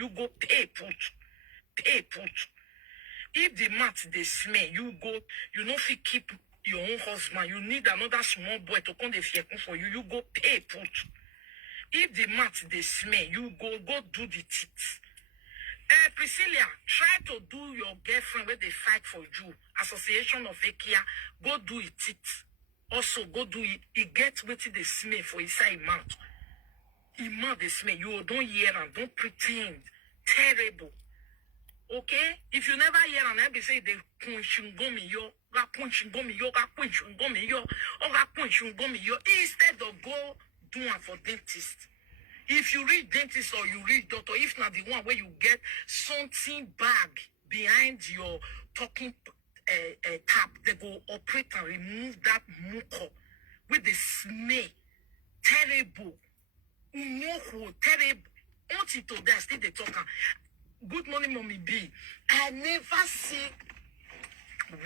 you go pay put. If the mat they smell, you go, you know, if you keep your own husband, you need another small boy to come the fear for you, you go pay put. If the mat they smell, you go do the teeth. Priscilla, try to do your girlfriend where they fight for you. Association of Ekia, go do it. Also, go do it. It gets what they smell for inside mouth. Mouth they smell. You don't hear and don't pretend. Terrible. Okay? If you never hear and I say they punching yo, instead of go do one for dentist. If you read dentist or you read doctor, if not the one where you get something bag behind your talking tap, they go operate and remove that muco with the smell. Terrible. Terrible. Until today, still they talk. Good morning, Mommy B. I never see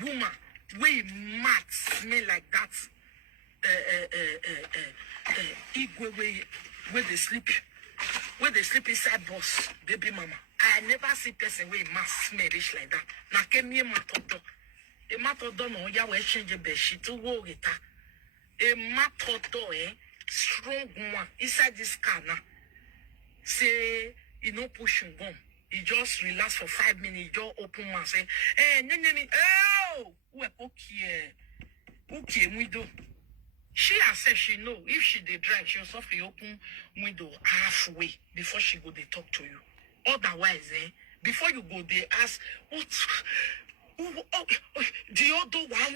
woman with mat smell like that. Where they sleep inside bus, baby mama. I never see person with mask smell rich like that. Na kemi matodo. E matodo no ya we change bed sheet to wo gita. E matodo strong one inside this car now. Say you know pushing gum. You just relax for 5 minutes, you just open mouth say, oh, okay, we do. She has said she know if she dey drive, she'll softly open window halfway before she go they talk to you. Otherwise, before you go they ask, the other one,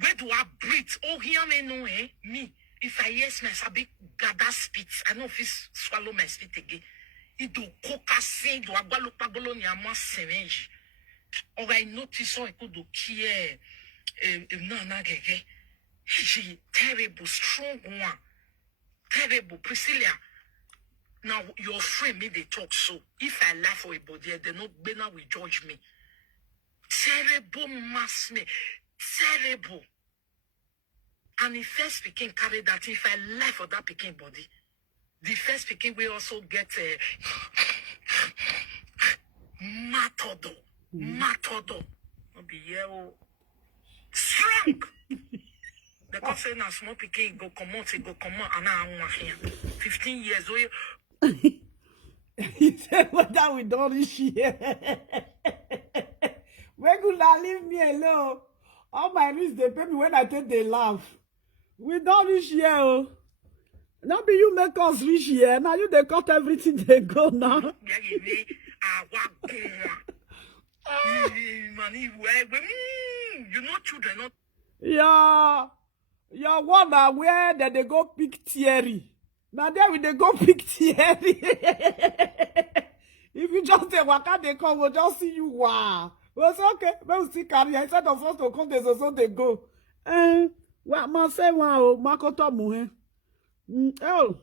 where do I breathe? Oh, hear me no, me. If I yes, my sabi gather spit, I know if it's swallow my spit again. It do coca say do agalo pagolo ni ama semenji. Or I notice so I could do kia no gege. She terrible, strong one. Terrible. Priscilla. Now your friend made they talk so. If I laugh for a body, they not better will judge me. Terrible mass me. Terrible. And the first speaking carry that if I laugh for that picking body, the first speaking will also get a matodo. Matodo. Not be yellow. Strong. The person now small picking go come out, and now I'm here. 15 years old. He said, what that we don't reach here. Regular, leave me alone. All my rich they pay me when I take the laugh. We don't reach here. Oh. Now be you make us reach here. Now you they cut everything they go now. You know children not. Yeah. Your one where that they go pick Thierry. Now there we they go pick Thierry. If you just say waka they come, we'll just see you wow. Well, it's okay. We'll see career. Instead of us to come, there's also they go. What man say wow, Makoto muhe. Oh.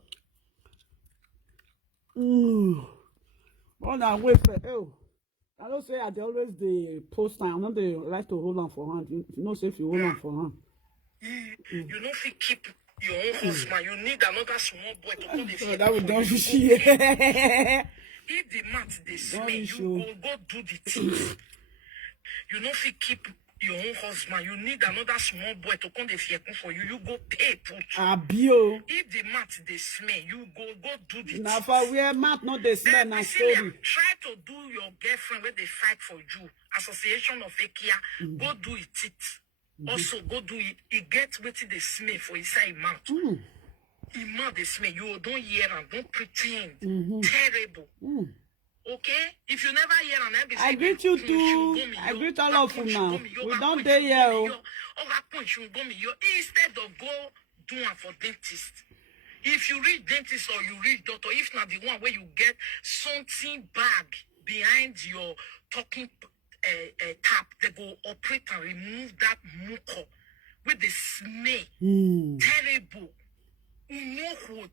On our way for I don't say I always the post time. I know they like to hold on for hand. You know, say if you hold on for hand. You know if you keep your own husband, you need another small boy to come the that would don't If the mat they smell, you go do the teeth. You know if you keep your own husband, you need another small boy to come the fear for you, you go pay put. Abio. If the mat they smell, you go do the now for where mat not they smell na story. Try to do your girlfriend where they fight for you. Association of Ekia, go do it. Also go do it. It gets what they smell for inside mouth. Mouth they smell. You don't hear and don't pretend. Terrible. Okay? If you never hear an episode, I greet you too. I greet all of you now. We don't dare here. Instead of go do one for dentist. If you read dentist or you read doctor, if not the one where you get something bag behind your talking tap, they go operate and remove that muco with the smell. Terrible.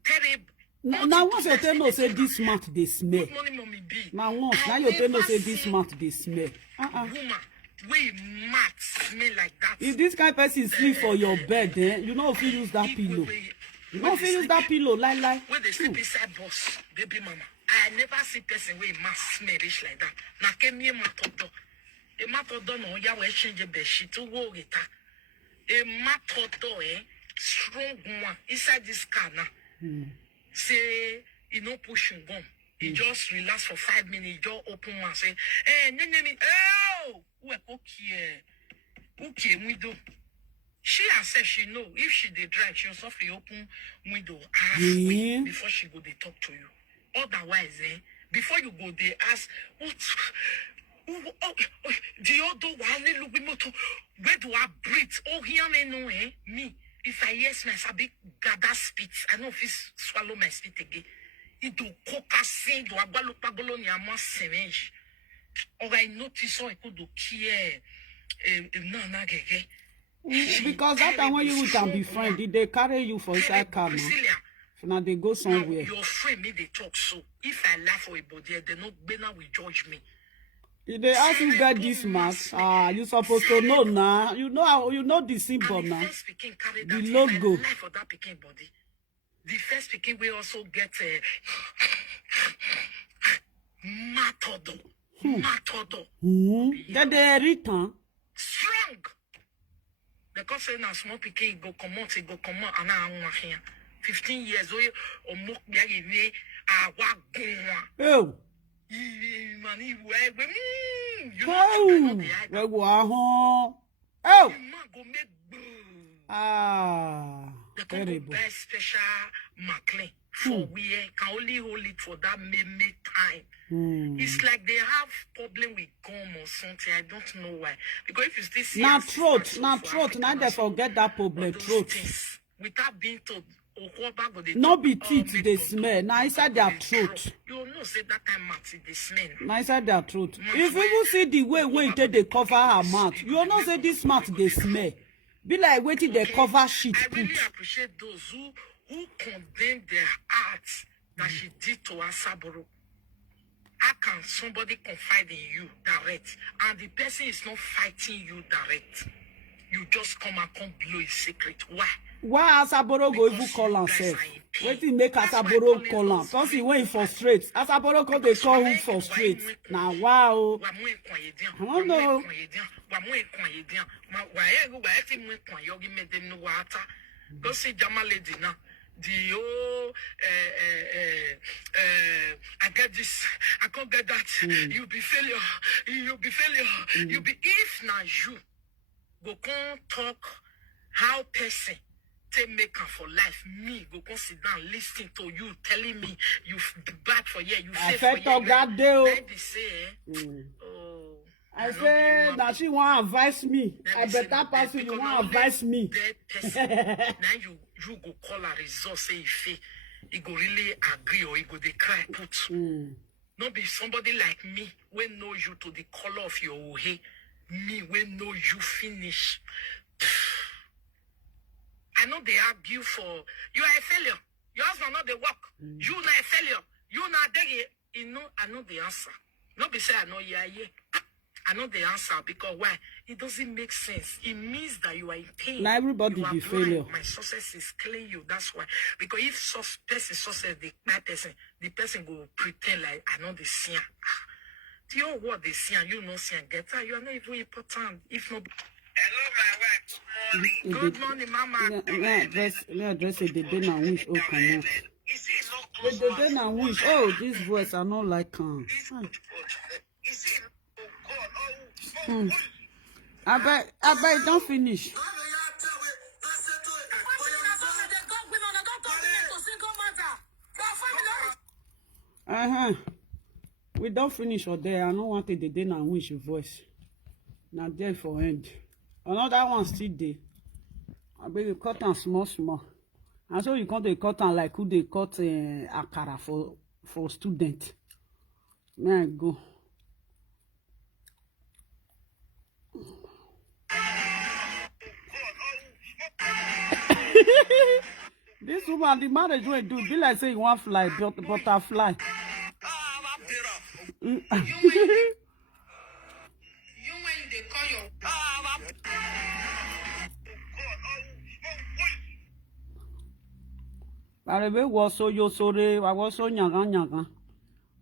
Terrible. Now once you tell me say this smart they smell. Good morning, Mommy B. Now once now you tell me say this smart they smell. Woman, we mat smell like that. If this kind of person sleep for your bed, you know if you use that pillow. You know if you use that pillow, lie. When they sleep inside bus, baby mama. I never see person with mass smell like that. Na kemi matodo. E matodo no ya we change be shit to wo gita. E matodo strong one inside this car now. Say you know pushing gum. He just relax for 5 minutes, just open one say, oh okay, we do. She has said she know if she dey drive, she'll suffer open window halfway before she go they talk to you. Otherwise, before you go, they ask, what? The other one, look moto. Where do I breathe? Oh, here I know, me. If I yes, my sabi gather spit. I know if it swallow my spit again. It do coca say do abalupagolo ni amo semenji. Or I notice how I could do kia no gege. Because that time when you can be friend, did they carry you for inside car now? Now they go somewhere. Your friend made they talk so. If I laugh for a body, they not better will judge me. Did they ask you get this mask? You supposed to know now. You know the symbol now. The logo. For that picking body. The first picking we also get a matodo. Matodo. Then they return. Strong. Because say now small picking go come out, and now 15 years old or more be oh. Terrible. Buy special McLean for we can only hold it for that minute time. It's like they have problem with gum or something. I don't know why. Because if you still see now throat, now they forget that problem. Throat. Without being told. No be teeth they smell. Now inside their throat. You know say that time mouth they smell. Now inside their throat. If people see the way they cover her mouth, you know say this mouth they smell. Be like waiting they cover shit. I really appreciate those who condemn their acts that she did to Asaboro. How can somebody confide in you direct and the person is not fighting you direct? You just come blow his secret. Why? Why Asaboro go even call himself? Waiting make Asaboro call him. Because he went frustrate. Asaboro call they call him frustrate. Now wow. I don't know. Go see Jama lady now. The I get this, I can't get that. You be failure. You be failure. You be if now you go come talk how person take make her for life. Me go come sit down listening to you telling me you bad for you. You say for you. That day. I say that she want to advise me. I better person you want to advise me. Now you go call a result say if he go really agree or he go dey cry put. Not be somebody like me when know you to the color of your hair. Me when know you finish. I know they argue for you are a failure. Your husband not the work. You not a failure. You not there. You know I know the answer. Not be say I know yeah. I know the answer because why? It doesn't make sense. It means that you are in pain. Now everybody be failure. My success is killing you. That's why. Because if person success the person go pretend like I know the sin. Do you know what they see and you know see and get you are not even important. If not. Hello, my wife. Good morning, Mama. Let's address it. The day now wish. Oh, come on. The day now wish. Oh, this voice I not like. I bet don't finish. We don't finish or there. I don't want it the day now wish your voice. Now there for end. Another one still there. I bet you cut and small. And so you can't cut and like who they cut akara for student. May I go. This woman, the marriage will do be like say you want fly, butterfly. You when they call your Barebe was so yo sore, I was so nyaga.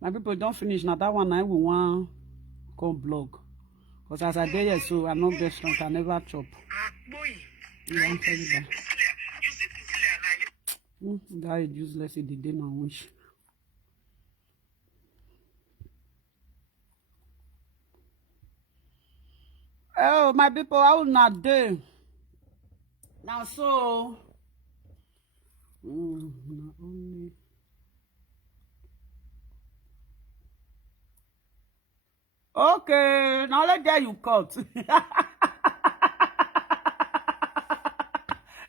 My people don't finish. Now that one I will want come blog. Because as I did so I not get strong, I never chop. You want to tell you that? That is useless in the day now wish. Oh, my people, I will not do. Now so not only okay, now let there you cut.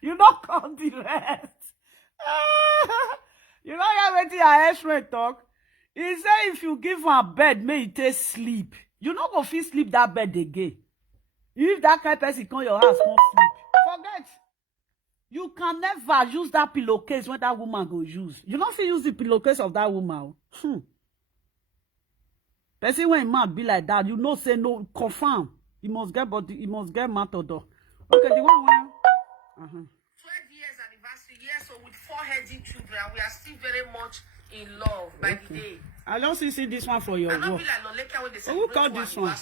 You don't cut the rest. You know how many I X-ray talk? He say if you give him a bed, may it take sleep. You not go fit sleep that bed again. If that kind of person come your house, come sleep. Forget. You can never use that pillowcase when that woman go use. You don't fit use the pillowcase of that woman. Person when man be like that, you know say no, confirm. He must get body, he must get matador. Okay, the one when 12 years anniversary, yes, so with 4 healthy children, we are still very much in love by the day. I don't see this one for your work. Like when they Who called this one?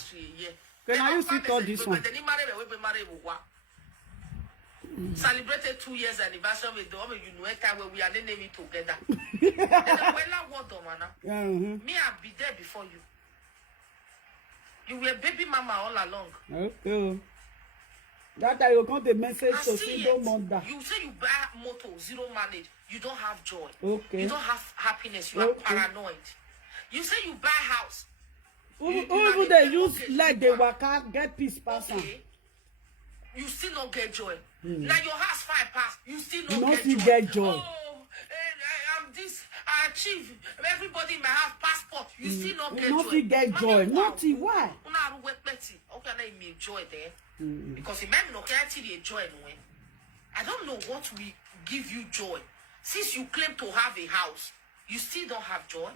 Can I you still call this one? Celebrated 2 years anniversary with the woman you know where we are naming together. Me, I'll be there before you. You were baby mama all along. Okay. That time you come the message to single mother. You say you buy motor, zero manage. You don't have joy. Okay. You don't have happiness. You are paranoid. You say you buy house. Who even they use like they waka get peace person. Okay. You still not get joy. Now your house 5 pass. You still not get joy. Oh, I'm this. I achieve. Everybody in my house passport. You still not get joy. Nothing get joy. Nothing. Why? Okay, I may joy there. Because imagine okay, I tell you joy anyway. I don't know what will give you joy. Since you claim to have a house, you still don't have joy.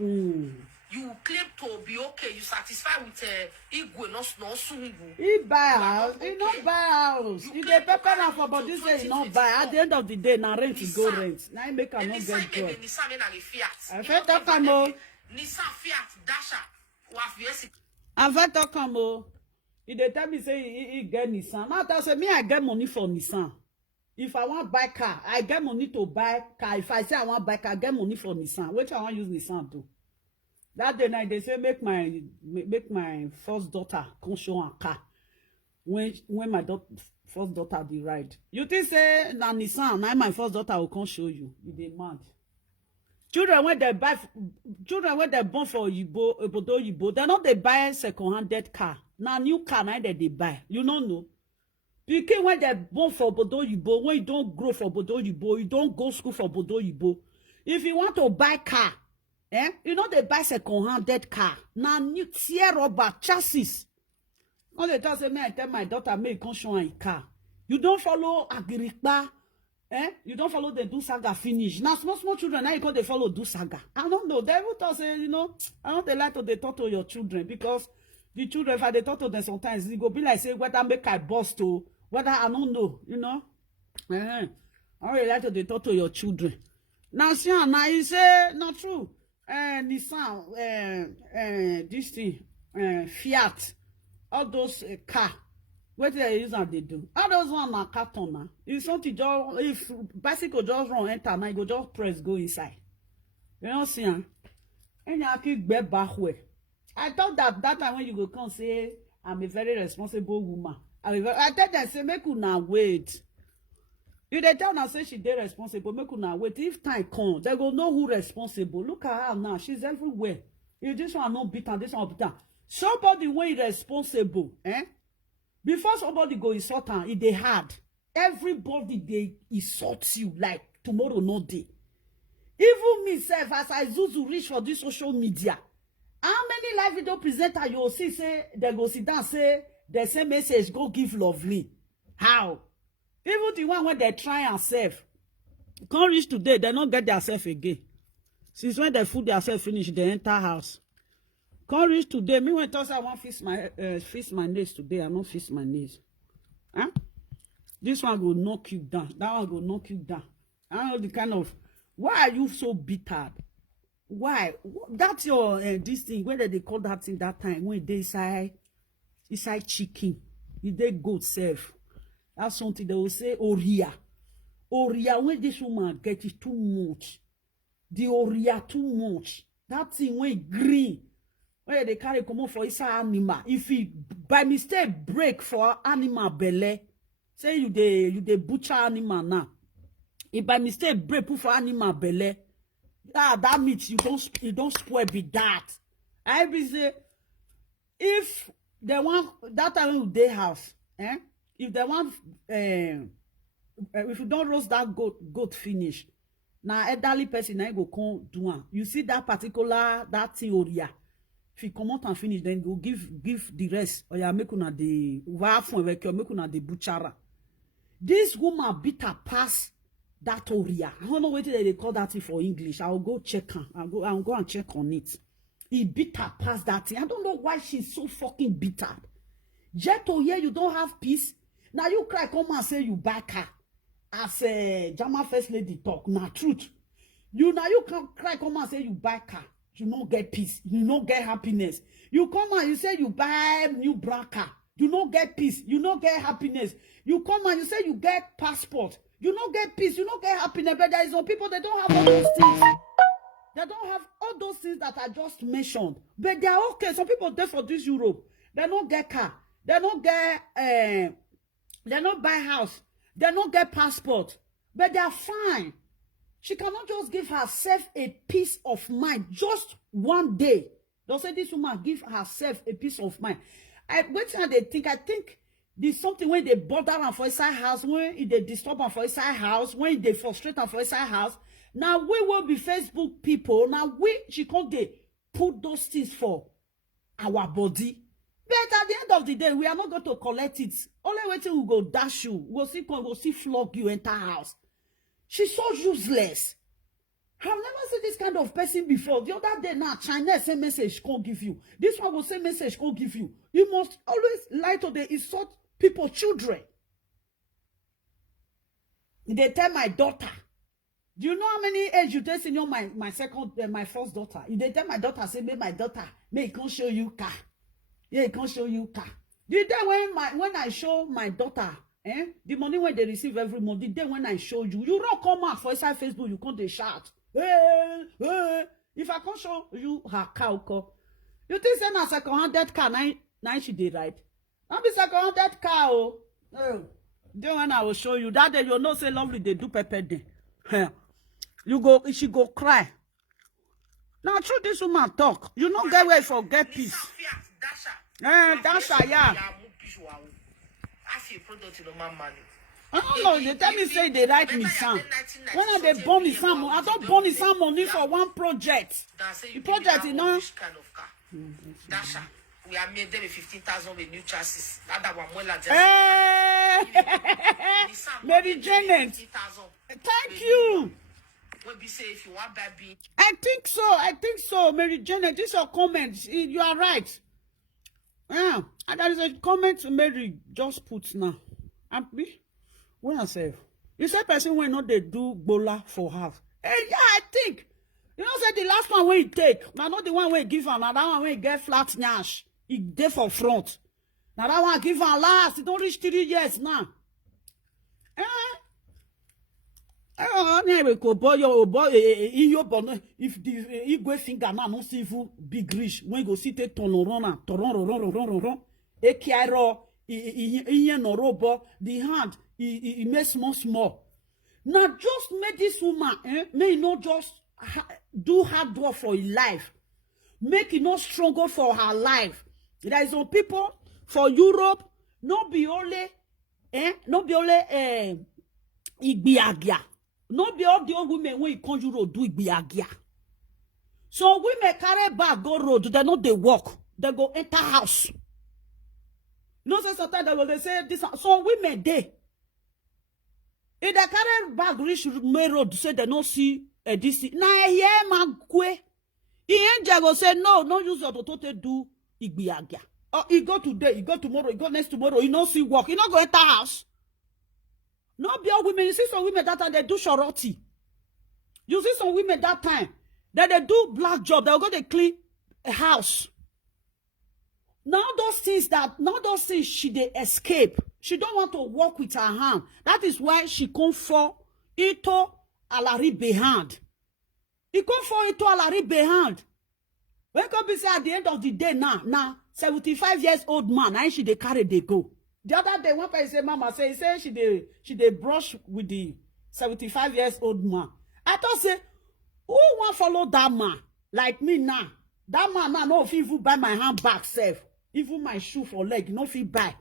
You claim to be okay. You satisfied with Igwe, no sungu. He buy house. He not buy house. He dey pepper now for body say he not buy. At the end of the day, now rent is go rent. Now he make a not get joy. I feel talk am o. Nissan Fiat Dasher. I feel talk am o. He dey tell me say he get Nissan. Now tell say me I get money for Nissan. If I want buy car, I get money to buy car. If I say I want buy car, I get money for Nissan. Which I want use Nissan to. That day night they say make my first daughter come show a car. When my first daughter be ride. You think say na Nissan, now my first daughter will come show you. You dey mad. Children when they born for Obodo, they not they buy second-handed car. Now new car now they buy. You don't know. Because when they born for Obodo, when you don't grow for Obodo, you don't go school for Obodo. If you want to buy car, you know they buy second-handed car. Now new tear rubber chassis. All the time say me I tell my daughter make come show a car. You don't follow Agripa. You don't follow the do saga finish. Now small children now you call they follow do saga. I don't know. They will talk say, you know, I don't like to they talk to your children because the children if they talk to them sometimes it go be like say whether make I bust to whether I don't know, you know. I don't like to they talk to your children. Now see now you say not true. Nissan, this thing, Fiat, all those car. What they use and they do. All those one na carton na. If something just if bicycle just run enter now, you go just press go inside. You know see and you keep back way. I thought that time when you go come say I'm a very responsible woman. I tell them say make una wait. If they tell her say she dey responsible, make una wait. If time come, they go know who responsible. Look at her now. She's everywhere. If this one no beat her, this one beat her. Somebody when responsible, before somebody go insult her, it they hard. Everybody they insult you like tomorrow no day. Even myself, as I zuzu reach for this social media, how many live video presenter you will see say they go sit down say the same message go give lovely? How? Even the one when they try and save, can't reach today, they don't get themselves again. Since when they food themselves finish, they enter house. Can't reach today. Me when I want to fix my nails today, I don't fix my nails. Huh? This one will knock you down. That one will knock you down. I don't know the kind of why are you so bitter? Why? That's your this thing. Whether they call that thing that time when they say inside chicken, if they goat serve. That's something they will say Oria. Oria, when this woman get it too much. The Oria too much. That thing when green. Where they carry come on for inside animal. If he by mistake break for animal belly, say you the butcher animal now. If by mistake break put for animal belly, that means you don't spoil be that. I be say if they want that time with their house, if they want if you don't roast that goat finish, now elderly person I go come do one. You see that particular that theory. If you come out and finish, then go give the rest. Or you make una the make una the butchera. This woman beat her past that Oria. I don't know what they call that thing for English. I'll go check her. I'll go and check on it. He beat her past that thing. I don't know why she's so fucking bitter. Jet to here, you don't have peace. Now you cry, come and say you back her. As a Jama first lady talk. Now truth. You can cry, come and say you back her. You don't get peace. You don't get happiness. You come and you say you buy new braca. You don't get peace. You don't get happiness. You come and you say you get passport. You don't get peace. You don't get happiness. But there is some people, they don't have all those things. They don't have all those things that I just mentioned. But they are okay. Some people there for this Europe. They don't get car. They don't get, they don't buy house. They don't get passport. But they are fine. She cannot just give herself a peace of mind just one day. Don't say this woman give herself a peace of mind. I think there's something when they bother her for inside house, when they disturb her for inside house, when they frustrate her for inside house. Now we will be Facebook people. Now she can't put those things for our body. But at the end of the day, we are not going to collect it. Only waiting we go dash you. We'll see flog you enter house. She's so useless. I've never seen this kind of person before. The other day now, China same message can't give you. This one will say message can't give you. You must always lie to the insult people, children. They tell my daughter. Do you know how many age you tell senior my first daughter? If they tell my daughter, say, my daughter, it can't show you car. Yeah, it can't show you car. Do you know when I show my daughter, the money when they receive every month, the day when I show you, you don't come out for inside Facebook, you can't shout. Hey, hey. If I can't show you her car, you think say na second-handed car, now she did right. Not be second-handed car, oh. Then when I will show you, that day you know say lovely, they do pepper day. She go cry. Now through this woman talk, you don't get where for get peace. Dasha, yeah. I don't know. They tell me say they write me some. When they born me some, I don't born me some money for one project. The project, you know. Dasha, we are made there with 15,000 with new chassis. That one more like Mary Janet. Thank you. What be say if you want baby? I think so, Mary Janet. This is your comment. You are right. Yeah, and there is a comment Mary just put now. And me, when I say, you say person when not they do bola for half. Yeah, I think. You know, say the last one when he take, now not the one when he give her, now that one when he get flat nyash, he there for front. Now that one give her last, it don't reach 3 years now. If the go finger now no see you big rich when you go see take toron the hand he make small. Now just make this woman may not just do hard work for her life, make it not stronger for her life. There is some people for Europe not be only igbiagia. Not be all the old women when you come Europe do igbiagia. So women carry bag go road, they not they walk, they go enter house. No, say sometimes they say this. So women they. If they carry bag reach main road, say they don't see this. Now here man kwe. He go say no use your to do igbiagia. Oh, he go today, he go tomorrow, he go next tomorrow. He no see work, he not go enter house. No be all women. You see some women that time they do shorty. You see some women that time Then they do black job. They'll go to clean a house. Now those things she they escape. She don't want to work with her hand. That is why she come for into alari behind. He come for into alari behind. When come be say at the end of the day now 75 years old man, now she they carry they go. The other day one person say mama say she they brush with the 75 years old man. I thought say who want follow that man like me now? That man now no fit even buy my handbag self. Even my shoe for leg, no fit buy.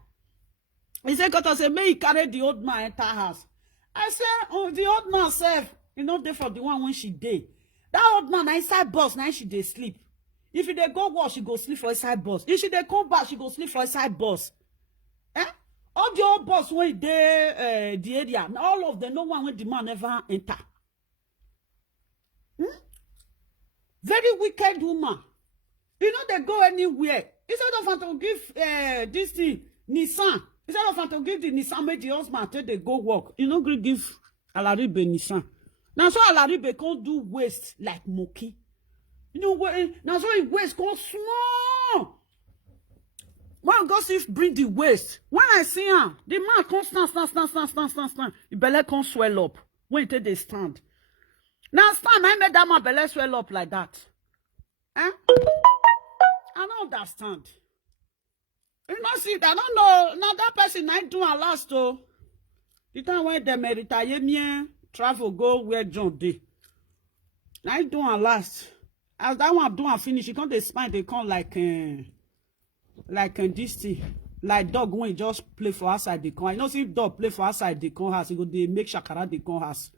He said, God, I say, may he carry the old man enter house. I said, oh, the old man self, there for the one when she did. That old man, inside bus, now she dey sleep. If they go work, she go sleep for inside bus. If she dey come back, she go sleep for inside bus. All the old bus when they the area, all of them, no one when the man never enter. Very wicked woman. They go anywhere. Instead of to give this thing, Nissan, instead of to give the Nissan, make the husband till they go work. Give Alaribe Nissan. Now so Alaribe can't do waste like Moki. Now so he waste go small. When God see bring the waste. When I see him, the man can't stand. The belly can't swell up. When he take the stand. Now stand, I made that man belly swell up like that. I don't understand. See, I don't know. Now that person I do a last though. The time when they retire me, travel go where John did. I do a last. As that one do and finish, you can't they spine they come like this thing. Like dog when you just play for outside the con. See dog play for outside the con house, you go they make shakara the con house.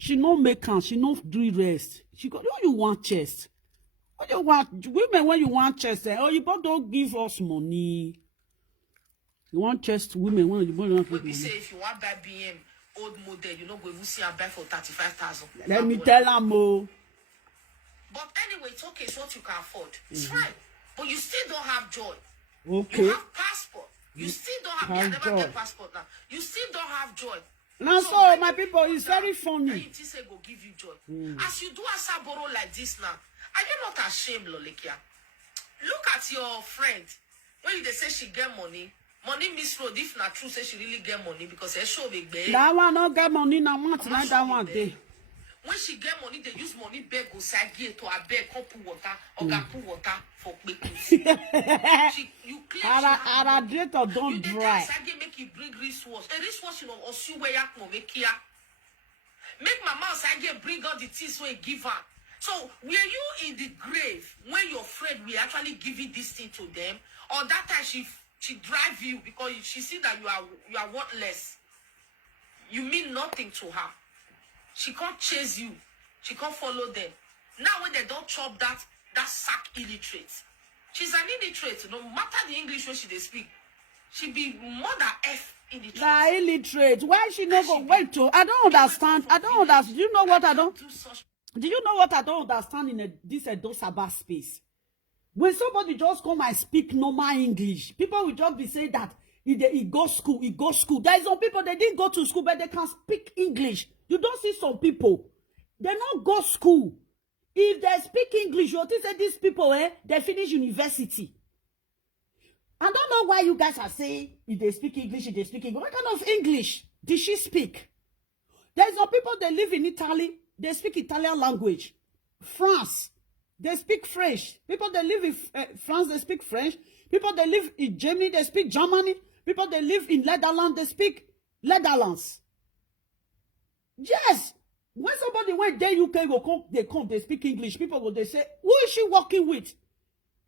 She no make am, she no do rest. She go, what you want chest? What you want? Women, when you want chest, oh, you both don't give us money. You want chest, women, when you both don't give money. Say if you want buy BM old model, you know, go you see a buy for 35,000. Let me tell them, oh. But anyway, it's okay, it's what you can afford. It's fine. But you still don't have joy. Okay. You have passport. You still don't have, I never get passport now. You still don't have joy. Now, so my people, it's very funny. You say go give you joy. As you do a saboro like this now, are you not ashamed, Lolekia? Look at your friend. When they say she get money miss road. If not true, say she really get money because she show big bag. That one not get money now, month like that one day. When she get money, they use money beg go side to a beg come pour water or pour water for quickness. You claim our radiator don't dry. Make you bring wristwatch. A wristwatch you know or see where you make here. Make my mouth bring all the things where give her. So were you in the grave when your friend will actually give you this thing to them, or that time she drive you because she see that you are worthless? You mean nothing to her. She can't chase you. She can't follow them. Now when they don't chop that sack illiterate. She's an illiterate. No matter the English way she they speak. She be more than F illiterate. Nah, illiterate. Why she not go wait to? I don't understand. I don't understand. Do you know what I don't? Do you know what I don't understand in this Edosaba space? When somebody just come and speak normal English, people will just be saying that he go school. There is some people, they didn't go to school, but they can speak English. You don't see some people, they don't go school. If they speak English, you think say these people, they finish university. I don't know why you guys are saying if they speak English, What kind of English did she speak? There's some people, they live in Italy, they speak Italian language. France, they speak French. People, they live in France, they speak French. People, they live in Germany, they speak Germany. People, they live in Netherlands, they speak Netherlands. Yes. When somebody went there, UK they speak English. People go, they say, who is she working with?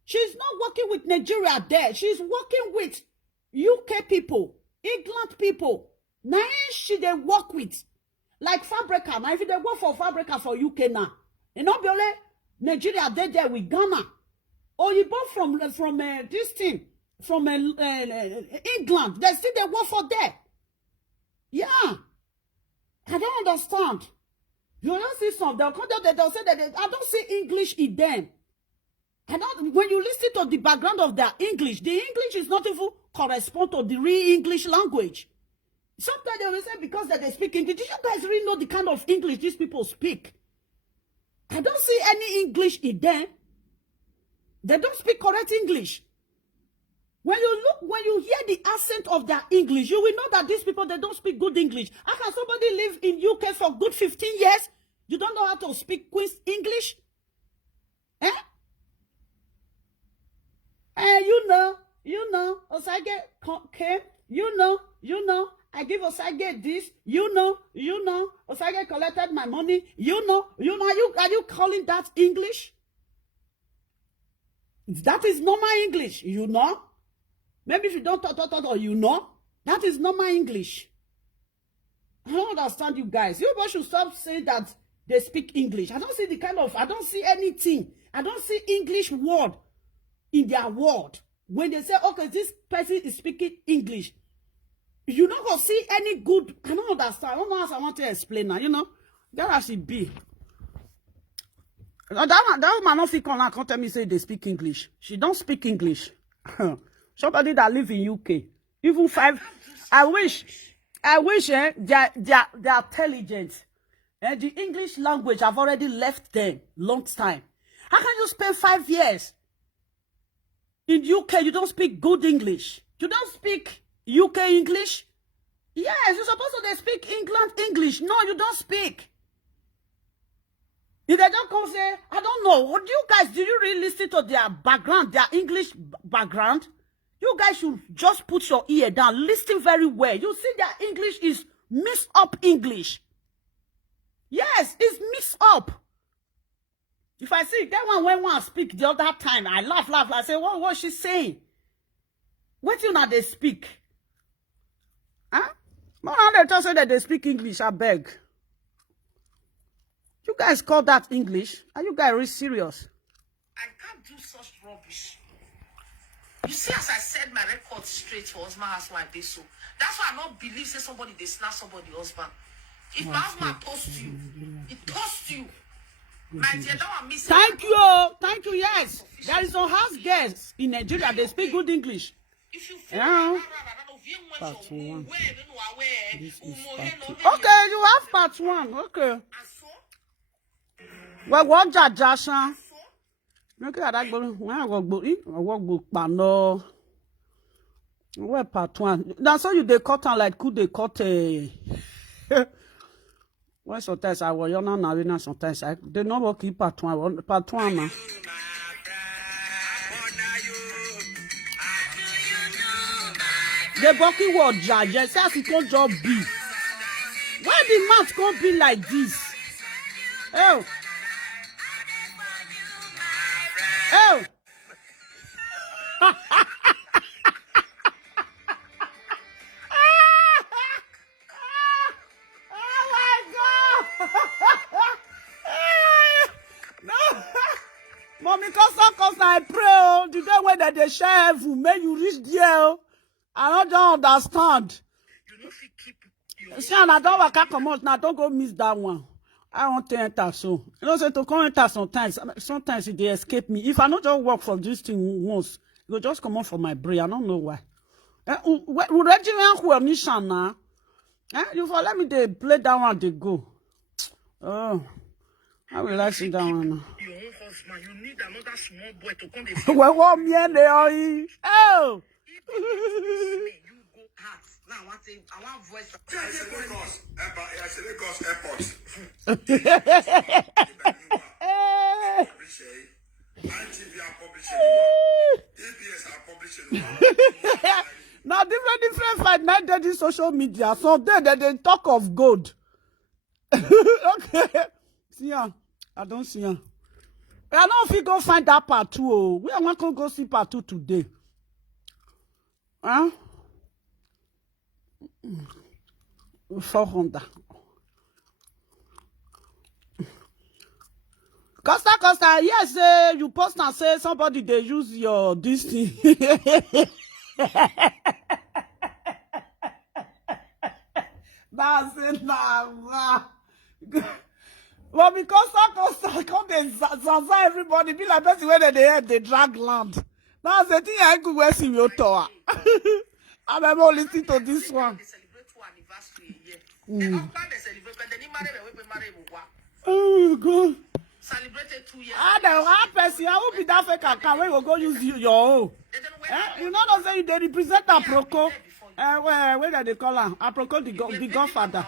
She's not working with Nigeria there. She's working with UK people, England people. Now they work with. Like Fabrica. Now if they work for Fabrica for UK now, you know, Nigeria they there with Ghana. Or you bought from this thing, from England. They work for there. Yeah. I don't understand. You don't see some. They'll say that I don't see English in them. When you listen to the background of their English, the English is not even correspond to the real English language. Sometimes they will say because they speak English. Do you guys really know the kind of English these people speak? I don't see any English in them. They don't speak correct English. When you hear the accent of their English, you will know that these people, they don't speak good English. How can somebody live in UK for good 15 years? You don't know how to speak Queen's English? Eh? You know, Osage came, you know, I give Osage this, you know, Osage collected my money, you know, are you calling that English? That is normal English, you know? Maybe if you don't talk, or you know, that is normal English. I don't understand you guys. You guys should stop saying that they speak English. I don't see anything. I don't see English word in their word. When they say, okay, this person is speaking English, you not gonna see any good. I don't understand. I don't know how I want to explain now. You know, that has to be. That woman not fit come and come tell me say they speak English. She don't speak English. Somebody that live in UK, even 5. I wish, they're intelligent. And the English language have already left them long time. How can you spend 5 years in UK? You don't speak good English. You don't speak UK English. Yes, you're supposed to speak England English. No, you don't speak. If they don't come say, I don't know. What do you guys, do you really listen to their background, their English background? You guys should just put your ear down. Listen very well. You see their English is mixed up English. Yes, it's mixed up. If I see that one when one speak the other time, I laugh. I say, what was she saying? What you know they speak? Huh? More than they just say that they speak English, I beg. You guys call that English? Are you guys really serious? I can't do such rubbish. You see, as I said my record straight for husband, husband, they so. That's why I don't believe say somebody they snatch somebody husband. If my husband toast you, it toast you. My dear, that one miss. Thank you. Yes, there is some house girls in Nigeria. They speak good English. If you feel Part 1. Okay, you have part 1. Okay. Well, what Jasha? Okay, I go. When I go pano. Where part 1? That's how you they cut on like could they cut a. When sometimes I was now sometimes I they no work keep part 1 man. The bucky word judge, says it can't just be. Why the mouth can't be like this? Oh. Mommy, cause I pray, oh, the day when they share heaven, may you reach there. I don't understand. You know if you keep your See, and I don't work come out now. Don't go miss that one. I want to enter so. You know, say to come enter sometimes they escape me. If I not just work for this thing once, it will just come out from my brain. I don't know why. You for let me they play that one they go. Oh, I will like sit down now. your own husband, you need another small boy to come. Well, what me and they are? Oh. You go out. Now I want voice. Now different fight night there in social media. So they talk of gold. Okay. See ya. I don't see ya. I don't know if you go find that part 2. Oh. We are not going to go see part 2 today. Huh? 400. Costa, yes, you post and say somebody they use your this thing. That's it now. Well, because Costa come they zaza everybody be like person where they drag land. That's the thing I could wear in your tower. I'm only listening to this one. They celebrate 2 anniversary. Oh God. Celebrated 2 years. Ah, the hard person. I will be that fake account where you go use your own. You know what I'm saying? They represent Aproko. Where they call her? Aproko, the godfather.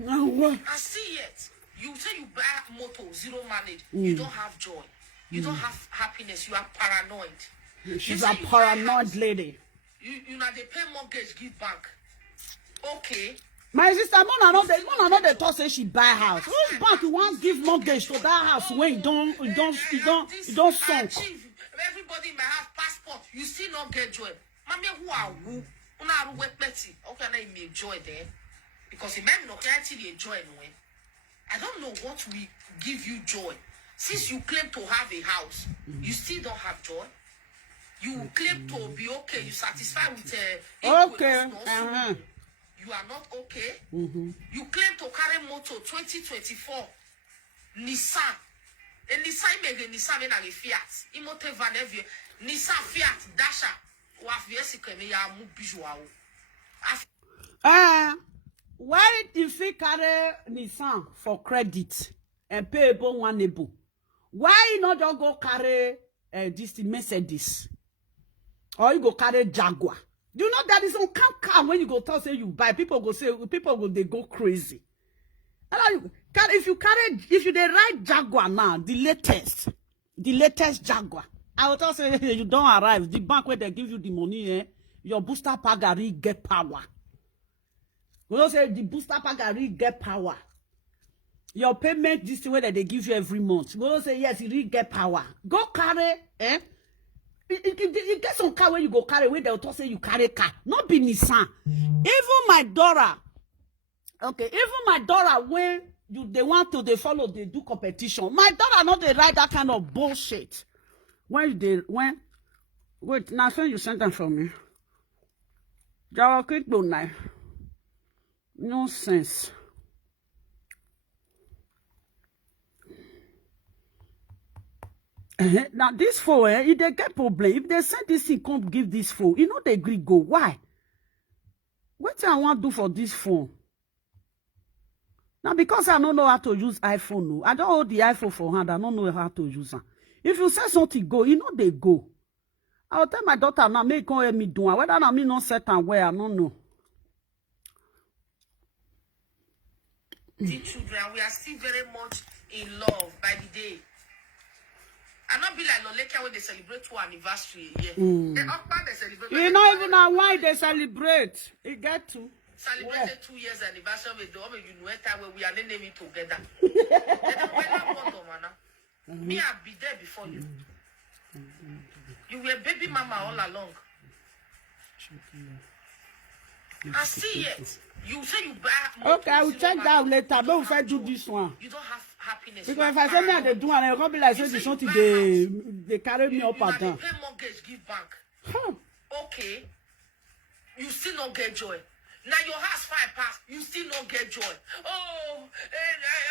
I see it. You say you buy motor, zero mileage. You don't have joy. You don't have happiness. You are paranoid. She's a paranoid lady. You know they pay mortgage, give bank. Okay. My sister, Mona not the thought say she buy house. Which bank you want give mortgage to that house when you don't sunk? Everybody might have passport. You still not get joy. Mommy, who are who? Una are wet petty. Okay, now you may joy there. Because it might not actually enjoy anyway. I don't know what will give you joy. Since you claim to have a house, you still don't have joy. You claim to be okay. You satisfied with okay. You are not okay. You claim to carry motor 2024 Nissan. And Nissan mega Nissan na le Fiat. Imote van evie. Nissan Fiat Dasha. Wa fiesi keme ya mu bijou. Why if you carry Nissan for credit and pay upon one able? Why not just go carry this Mercedes? Or you go carry Jaguar? You know that is on car when you go tell say you buy, people they go crazy. And if you they ride Jaguar now, the latest Jaguar, I will tell say you don't arrive. The bank where they give you the money, your booster pagari get power. We don't say the booster pagari get power. Your payment this way that they give you every month. We don't say yes, you really get power. Go carry, You get some car where you go carry where they'll talk say you carry car. Not be Nissan. Even my daughter, when they want to, they follow, they do competition. My daughter not they write that kind of bullshit. Wait, now send you send them for me. Jawa quick knife. Nonsense. Now this phone, if they get problem, if they send this thing, come give this phone, you know they agree go. Why? What I want to do for this phone? Now because I don't know how to use iPhone, no. I don't hold the iPhone for hand. I don't know how to use it. If you say something go, you know they go. I will tell my daughter now, make her help me do it. Whether I mean not set and where, I don't know. The children, we are still very much in love by the day. I not be like Loleka when they celebrate 2 anniversary a year. They celebrate. You know even now why they celebrate. You get to celebrated 2 years anniversary with the woman you know where we are naming together. Me, I'll be there before you. You were baby mama all along. I see it. You say you buy. Okay, I will check that out later. But if I do this one, you don't have happiness. Because if I say me I do one, I will be like say this something they carry me up and down. Pay mortgage, give bank. Okay. You still not get joy. Now your house 5 pass, you still not get joy. Oh,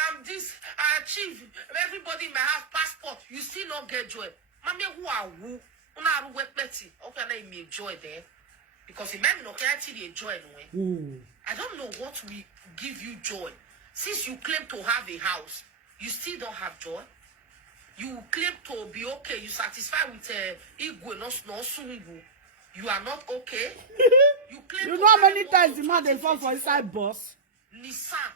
I'm this, I achieve. Everybody in my house passport, you still not get joy. Mommy, who are who? Una work petty. Okay, now me joy there. Because it might not actually joy anyway. I don't know what will give you joy. Since you claim to have a house, you still don't have joy. You claim to be okay. You satisfied with Igwe, no sungu. You are not okay. You claim you know how many times the man they fall for inside bus? Nissan.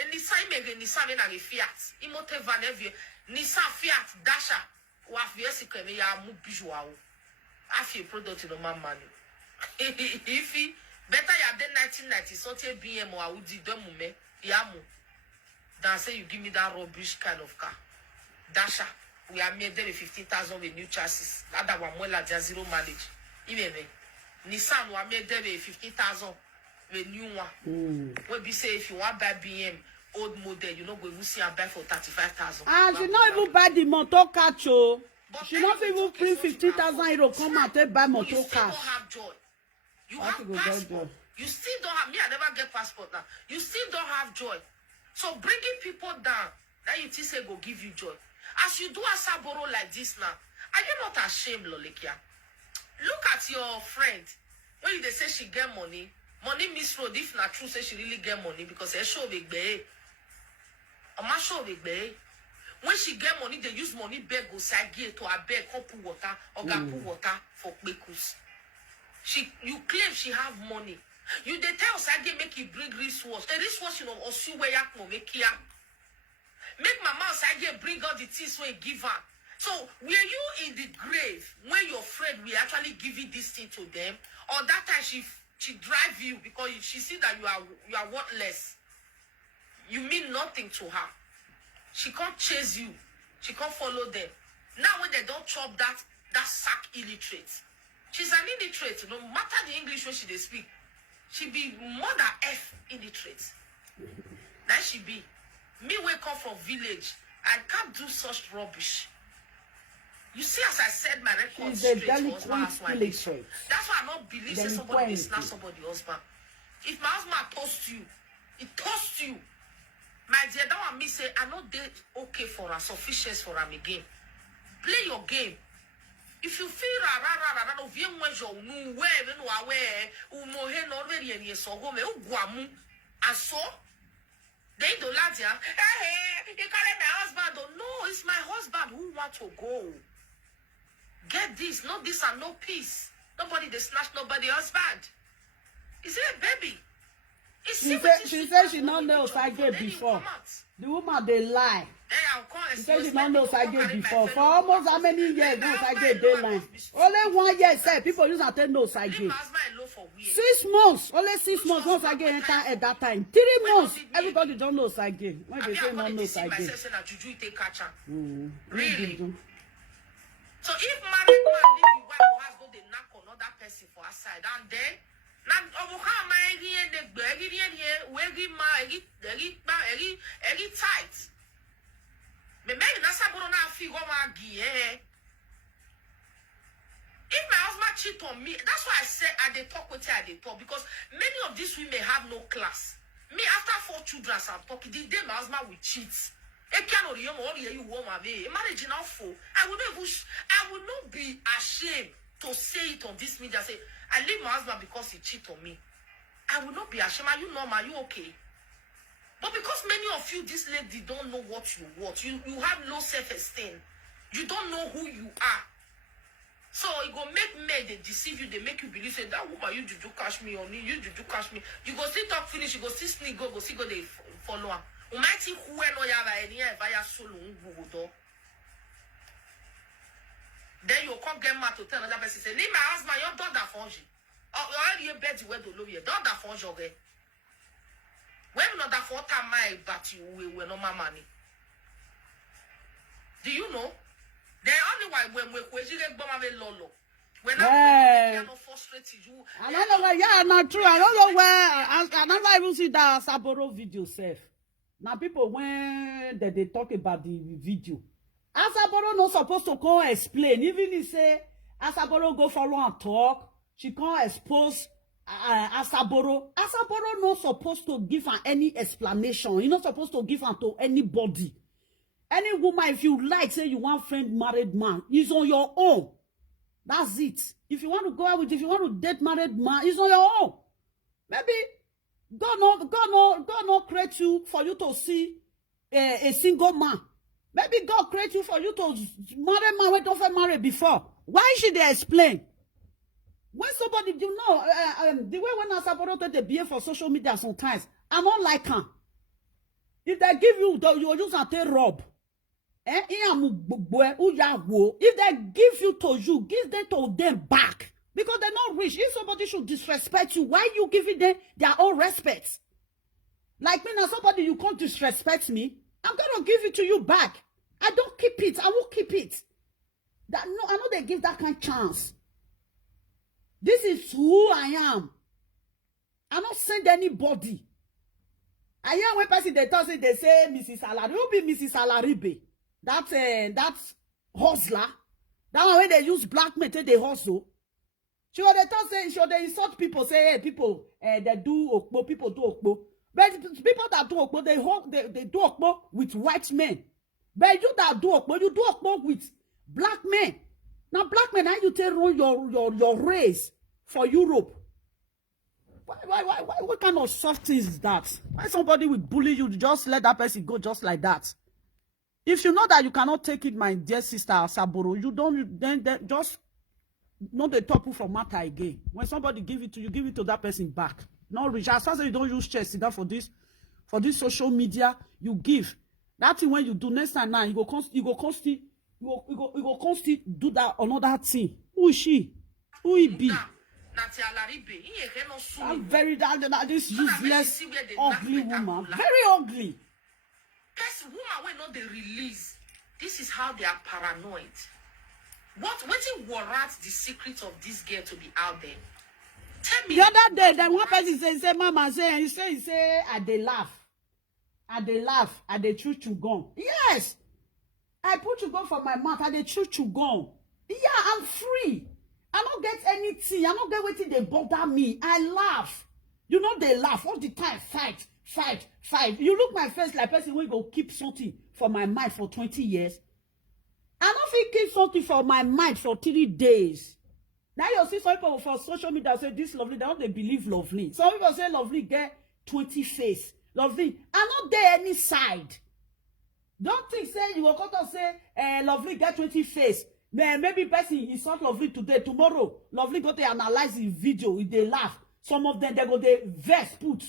And Nissan mega Nissan na le Fiat. Imote van evie. Nissan Fiat Dasha. Wa fiesi keme ya mu bijou a. Afi product no man money. If he better ya den 1990 something BM or Audi demume yamu than say you give me that rubbish kind of car. Dasha, we are made there with 15,000 with new chassis. That one more like zero mileage. Even Nissan we are made there with 15,000 with new one. When we say if you want buy BM old model, you know go even see and buy for 35,000. And she not even buy the motor car, cho. She not even print 15,000 euro come and take buy motor car. You still don't have joy. You have passport. You still don't have. Me, I never get passport now. You still don't have joy. So bringing people down, that you think say go give you joy. As you do a saboro like this now, are you not ashamed, Lolekia? Look at your friend. when they say she get money miss road if not true say she really get money because her show big bay. My show big bay. When she get money, they use money beg go side to a beg pour water or pour water for bekus. You claim she have money. You they tell Sage make you bring resource. A resource you know or see where you make here. Make mama Sage bring all the things we give her. So were you in the grave when your friend will actually give you this thing to them, or that time she drive you because she see that you are worthless. You mean nothing to her. She can't chase you. She can't follow them. Now when they don't chop that sack illiterate. She's an illiterate. No matter the English way she they speak. She be more than F illiterate. That she be. Me wake up from village. I can't do such rubbish. You see, as I said, my record She's straight a to husband as my illiterate. That's why I don't believe that somebody will snatch somebody's husband. If my husband toast you, it toast you. My dear, that one me say, I know date okay for her, sufficient for him again. Play your game. If you feel they don't like you. Hey, you carry my husband. Oh, no, it's my husband who want to go. Get this, not this and no peace. Nobody they snatch nobody's husband. Is it a baby? She said she not know Sage before. The woman they lie. She said she not know Sage before. For almost how many years no Sage they lie? Only 1 year said people use to tell no Sage. 6 months, only 6 months no Sage enter at that time. 3 months, everybody don't know Sage. When they say not know Sage. Really? So if married man leave the wife for house, go they knock on another person for her side, and then now tight. If my husband cheat on me, that's why I said I they talk with her, I they talk, because many of these women have no class. Me after 4 children, I'm talking. The day my husband will cheat. Marriage enough for. I will not be ashamed to say it on this media. Say I leave my husband because he cheat on me. I will not be ashamed. Are you normal? Are you okay? But because many of you, this lady, don't know what you want. You have low self-esteem. You don't know who you are. So it go make men, they deceive you, they make you believe, say, that woman, you do catch me on me, you do catch me. You go still talk finish, you go still sneak, go see, go they follow her. Umaiti who no yava any via solo do. Then you can't get mad to tell another person, say, leave my husband, your daughter fungi. Or you already bed where to love your daughter fungi, okay? When not that 4 times my but you will no my money. Do you know? The only why when we get bomb lolo. When I not frustrated you. I don't know where, yeah, not true. I don't know where. I never even see that Asaboro video safe. Now people when they talk about the video, Asaboro not supposed to come explain. Even if say Asaboro go follow and talk, she can't expose Asaboro. Asaboro not supposed to give her any explanation. You're not supposed to give her to anybody. Any woman, if you like, say you want friend married man, it's on your own. That's it. If you want to go out with, if you want to date married man, it's on your own. Maybe God not create you for you to see a single man. Maybe God create you for you to marry man when don't marry before. Why should they explain? When somebody, you know, the way when I support the behave for social media sometimes, I don't like her. If they give you, you use and take rob. If they give you to you, give them to them back. Because they're not rich. If somebody should disrespect you, why you giving them their own respect? Like me now, somebody you can't disrespect me, I'm gonna give it to you back. I don't keep it. I won't keep it. I know they give that kind of chance. This is who I am. I don't send anybody. I hear when person they talk, they say Mrs. Salari. Who be Mrs. Salaribe? That's hustler. That one when they use black metal, they hustle. She they talk say, she they insult people, say, hey, people, they do okpo, people do okpo. But people that do okpo, they do okpo with white men. But you that do okpo, you do okpo with black men. Now black men, how you tell run your race for Europe? What kind of soft things is that? Why somebody will bully you, just let that person go just like that? If you know that you cannot take it, my dear sister Saburo, you don't, then just not the top from matter again. When somebody give it to you, give it to that person back. Not rich. As far as you don't use chest for this social media, you give. That thing when you do next time now, you go constantly do that another thing. Who is she? Who he be? I'm very this useless, ugly woman. Very ugly. Because woman will not they release. This is how they are paranoid. What you warrant the secret of this girl to be out there? Tell me. The other day, then one person say, Mama say, he say, I they laugh, I they chew gum. Yes, I put you gum for my mouth, I they chew gum. Yeah, I'm free. I don't get anything. I don't get waiting. They bother me. I laugh. You know they laugh all the time. Fight. You look my face like person will go keep something for my mind for 20 years. I don't think keep something for my mind for 3 days. Now you see some people for social media say this lovely. They don't they believe lovely. Some people say lovely get 20 face. Lovely. I'm not there any side. Don't think say you will come to say lovely get 20 face. Maybe person is not lovely today. Tomorrow, lovely go to analyze the video. If they laugh, some of them they go they vest put.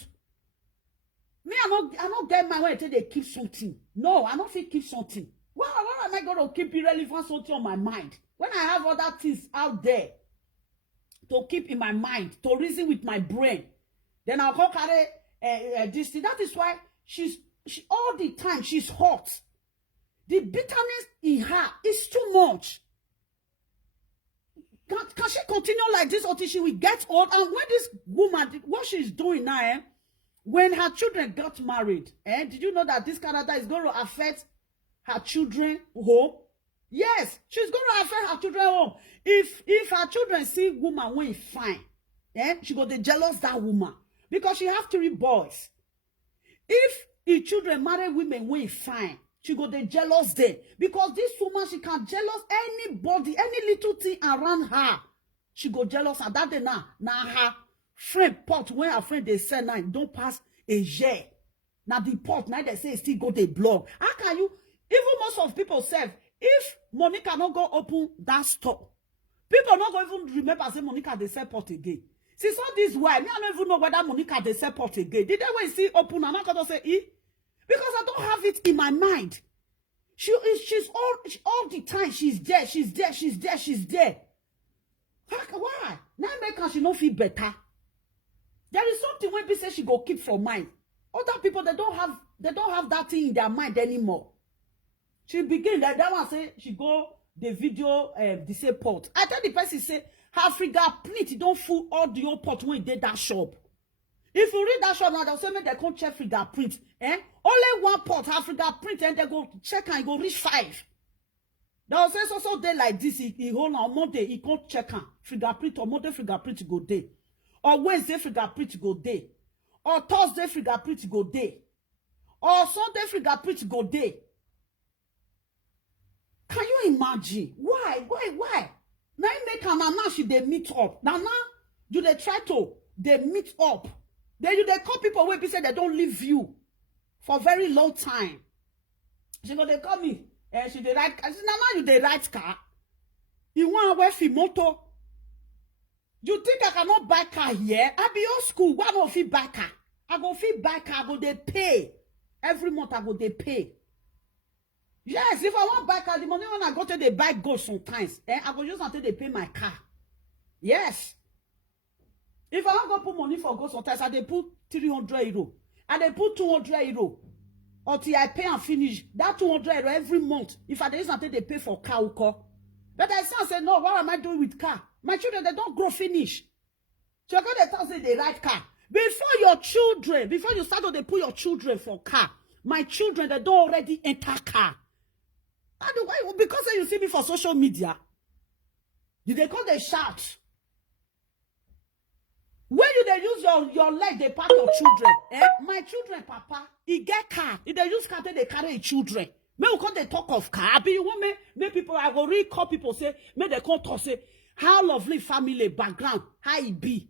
Me, I not get my way until they keep something. No, I don't think keep something. Why am I going to keep irrelevant something on my mind? When I have other things out there to keep in my mind, to reason with my brain, then I'll go carry this thing. That is why she all the time she's hot. The bitterness in her is too much. Can she continue like this until she will get old? And when this woman, what she's doing now, when her children got married, did you know that this Canada is going to affect her children home? Yes, she's going to affect her children home. If her children see woman when fine, she go to jealous that woman because she have 3 boys. If the children marry women when fine, she go they jealous them because this woman she can jealous anybody, any little thing around her. She go jealous and that day now her friend pot when her friend they say now don't pass a year. Now the pot now they say still go they blog. How can you? Even most of people say if Monica not go open that store, people not go even remember say Monica they sell pot again. See so this why me I don't even know whether Monica they sell pot again. Did they when see open and I'm gonna say because I don't have it in my mind. She's all the time. She's there. Why? Now make her she not feel better. There is something when people say she go keep for mind. Other people they don't have that thing in their mind anymore. She begin that one say she go the video the same pot. I tell the person say her fingerprint don't fool all the old pot when they that shop. If you read that shop now, they'll say me they can't check fingerprint. Only one pot have fingerprint and they go check and go reach 5. They'll say so day like this. He hold on Monday, he can't check and fingerprint or Monday fingerprint go day. Or Wednesday fingerprint go day. Or Thursday fingerprint go day. Or Sunday fingerprint go day. Can you imagine? Why? Now you make her now she they meet up. Now do they try to they meet up? Then you they call people where people say they don't leave you for a very long time. She go they call me. She they write. I said, now you they write car. You want to wear fi motor? You think I cannot buy car here? I be old school. Why not fi buy car? I go fi buy car. I go they pay every month. I go they pay. Yes, if I want buy car, the money when I go to the buy gold sometimes. I go use until they pay my car. Yes. If I want to put money for gold sometimes, I they put 300 euro. And they put 200 euro. Until I pay and finish. That 200 euro every month. If I use until they pay for car. But I say, no, what am I doing with car? My children, they don't grow finish. So you're going to tell say they right car. Before your children, before you start to they put your children for car, my children, they don't already enter car. Because you see me for social media, did they call they shout? When you they use your leg, they pack your children. My children, Papa, he get car. If they use car, they carry children. May we call they talk of car. Be you want me people, I will really call people say, may they call talk say, how lovely family background, how it be.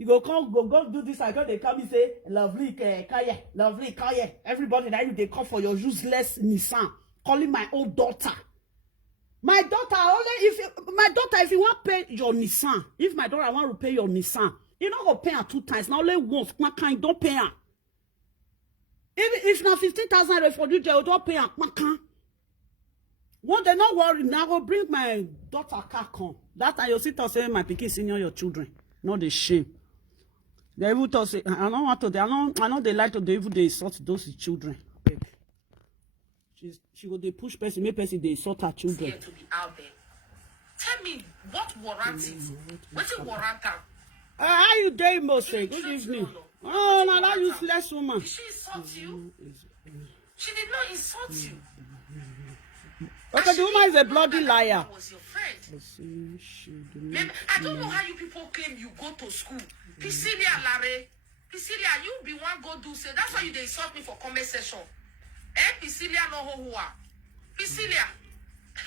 You go come, go do this. I go, they come and say, lovely, Kaya, lovely, Kaya. Everybody that they call for your useless Nissan. Calling my own daughter. My daughter, if you want to pay your Nissan, if my daughter want to pay your Nissan, you not go pay her 2 times. Now only once, don't pay her. If now 15,000 for you, don't pay her. One day, not worry. Now I will bring my daughter car come. That time you sit and say, my pikin senior your children. Not the shame. They even talk say, I don't want to. I know they like to. They even they insult those children. She go they push person, make person they insult her children. To be out there. Tell me what warrant it? What's your warrant? How you doing, Mose? Good evening. Oh, no, that useless woman. Did she insult you? She did not insult you. Okay, the woman is a bloody liar. Was your friend? Maybe, I don't know how you people claim you go to school. Pisilia Larry, Pisilia, you be one go do say. That's why you they insult me for comment session. Pisilia no who are. Pisilia,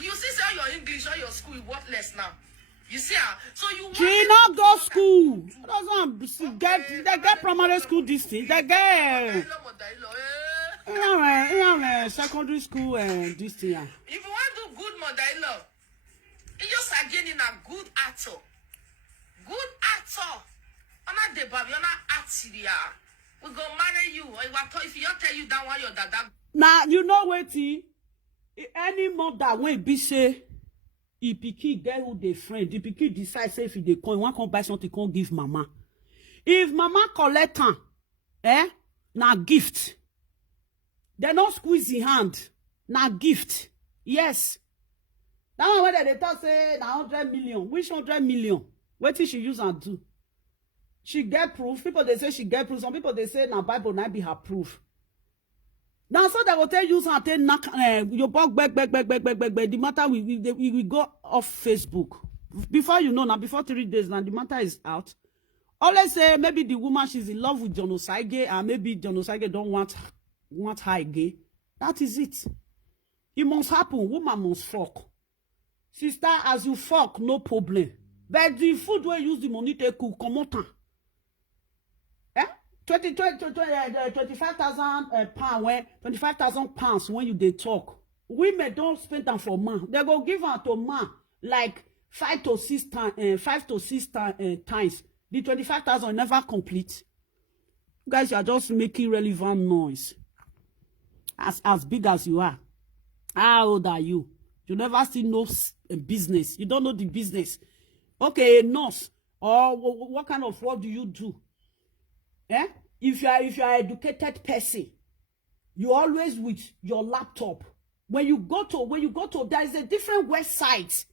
you see say your English or your school worthless now. You see so you. She not go school. Doesn't get primary school this thing. They get. Secondary school and this thing. If you want to do good mother-in-law, you just again in a good actor. Good actor. I'm not the baby, you're not acting. We go marry you. If you tell you that one, your dada. Now you know what? Any mother when be say, if pikin get who they friend, the pikin decide say if they one can buy something, can give mama. If mama collect her, na gift. They not squeeze the hand. Na gift. Yes. That one where they talk say na 100 million. Which 100 million? What did she use and do? She get proof. People they say she get proof. Some people they say na Bible na be her proof. Now so they will tell you something knock your back. The matter we go off Facebook. Before you know now, before 3 days now, the matter is out. Always say maybe the woman she's in love with John Osage and maybe John Osage don't want her again. That is it. It must happen. Woman must fuck. Sister, as you fuck, no problem. But the food where use the money to cook, come on. 25,000 pounds when 25,000 pounds when you they talk. Women don't spend them for man. They go give her to man like 5 to 6 times. The 25,000 never complete. You guys, you are just making relevant noise. As big as you are. How old are you? You never see no business. You don't know the business. Okay, a nurse. Or what kind of work do you do? If you are educated person, you always with your laptop. When you go to, there is a different website.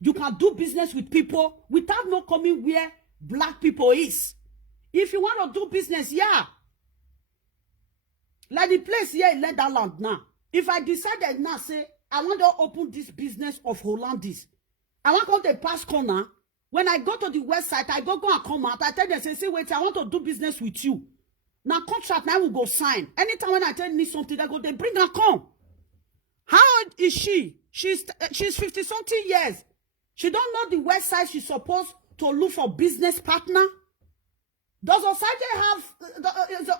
You can do business with people without not coming where black people is. If you want to do business, yeah. Like the place here in Netherlands now. If I decided now, say, I want to open this business of Hollandis. I want to go to the pass corner. When I go to the website, I go and come out. I tell them, say, wait, I want to do business with you. Now, contract, now we go sign. Anytime when I tell me something, they bring her come. How old is she? She's 50-something years. She don't know the website she's supposed to look for business partner. Does Osage have?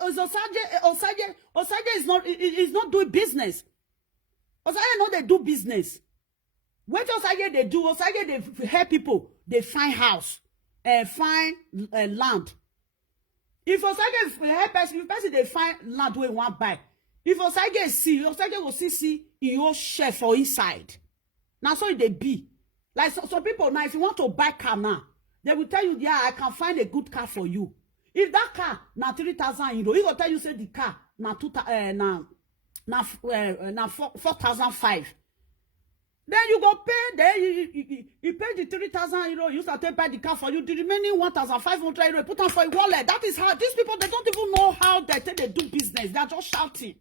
Osage is not doing business. Osage know they do business. What Osage they do? Osage they help people. They find house, find land. If Osage help person, if person they find land where one buy. If Osage will see in your share for inside. Now so they be like some people now. If you want to buy car now, they will tell you, yeah, I can find a good car for you. If that car na 3,000 euro, he will tell you say the car na 4,500. Then you go pay. Then you pay the 3,000 euro. You start to buy the car for you. The remaining 1,500 euro put on for a wallet. That is how these people they don't even know how they do business. They are just shouting.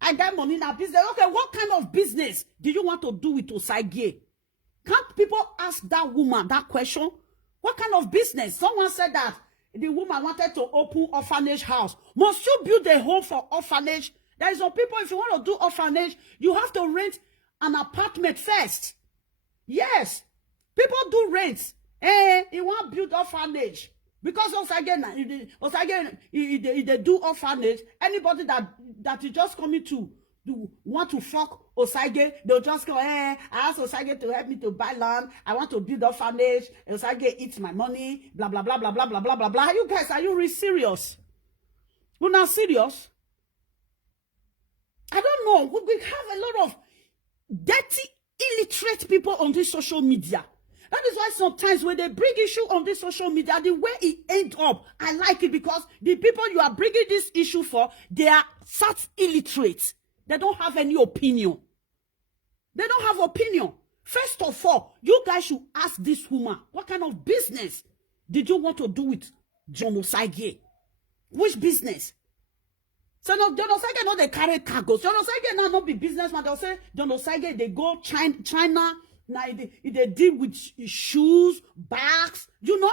I get money in that business. Okay, what kind of business do you want to do with Osage? Can't people ask that woman that question? What kind of business? Someone said that the woman wanted to open orphanage house. Must you build a home for orphanage? There is some people, if you want to do orphanage, you have to rent an apartment first. Yes. People do rent. You want to build orphanage. Because Osage, they do orphanage. Anybody that is just coming to want to fuck Osage, they'll just go, I ask Osage to help me to buy land. I want to build orphanage. Osage eats my money. Blah, blah, blah, blah, blah, blah, blah, blah, blah. You guys, are you really serious? We're not serious. I don't know. We have a lot of dirty, illiterate people on this social media. That is why sometimes when they bring issue on this social media, the way it ends up, I like it because the people you are bringing this issue for, they are such illiterate. They don't have any opinion. They don't have opinion. First of all, you guys should ask this woman, what kind of business did you want to do with John Osage? Which business? So no, John Osage no they carry cargoes. John Osage now not be businessman. They'll say John Osage they go China. Now they deal with shoes, bags, you know.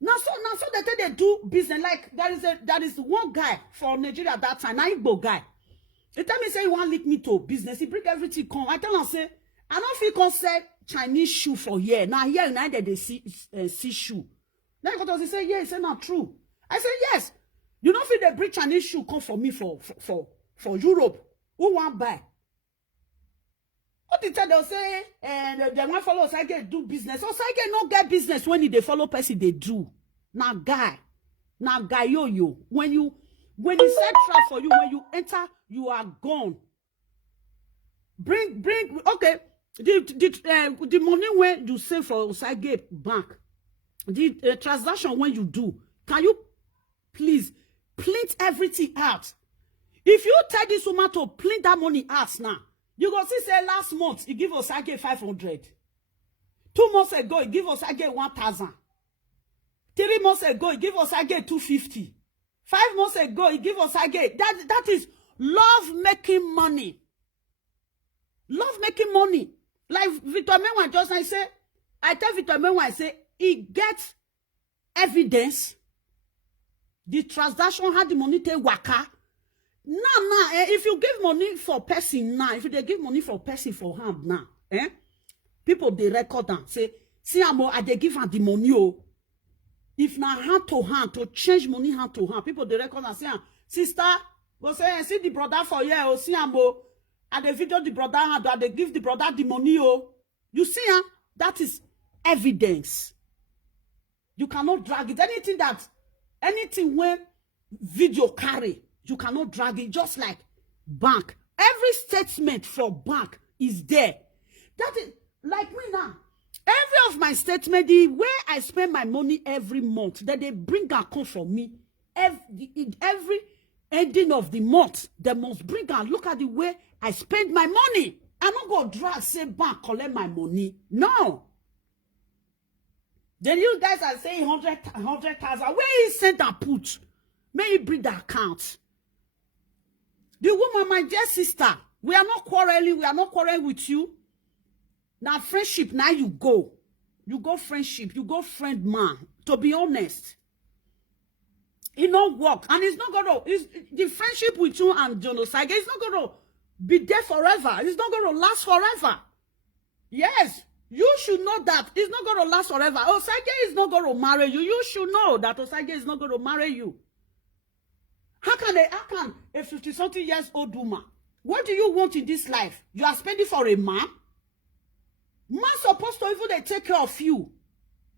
Now so they do business. Like there is one guy from Nigeria at that time, an Igbo guy. He tell me say he want link me to business. He bring everything come. I tell him say I don't feel can sell Chinese shoe for here. Now here United they see shoe. Then he say yeah, he say not true. I say yes. You don't feel they bring Chinese shoe come for me for Europe. Who want buy? What did they'll say? And they want follow Osage do business. Osage no get business when they follow person they do. Now guy yo. When you set trap for you, when you enter, you are gone. Bring okay. The money when you save for Osage bank, the transaction when you do, can you please print everything out? If you tell this woman to print that money out now, you go see say last month he give Osage 500. 2 months ago he give Osage 1,000. 3 months ago he give Osage 250. 5 months ago he give Osage. That is love making money. Love making money. Like Victor Menwa just I tell Victor Menwa I say he gets evidence. The transaction had the money take waka. Now, if you give money for person now, if they give money for person for hand now, people they record them say, see I they give her the money. Oh. If now hand to hand to change money hand to hand, people they record and say, sister, go say see the brother for here, oh, see and they video the brother hand, and they give the brother the money. Oh, you see, that is evidence. You cannot drag it. Anything when video carry. You cannot drag it, just like bank. Every statement for bank is there. That is like me now. Every of my statement, the way I spend my money every month, that they bring a call for me. Every ending of the month, they must bring and look at the way I spend my money. I'm not going to drag, say bank, collect my money. No. Then you guys are saying 100,000. Where is sent and put? May you bring the account. The woman, my dear sister, we are not quarreling. We are not quarreling with you. Now, friendship, now you go. You go friendship. You go friend man. To be honest. It not work. And it's not going to, the friendship with you and John Osage, it's not going to be there forever. It's not going to last forever. Yes. You should know that it's not going to last forever. Osage is not going to marry you. You should know that Osage is not going to marry you. How can a 50-something years old woman, what do you want in this life? You are spending for a man? Man supposed to even they take care of you.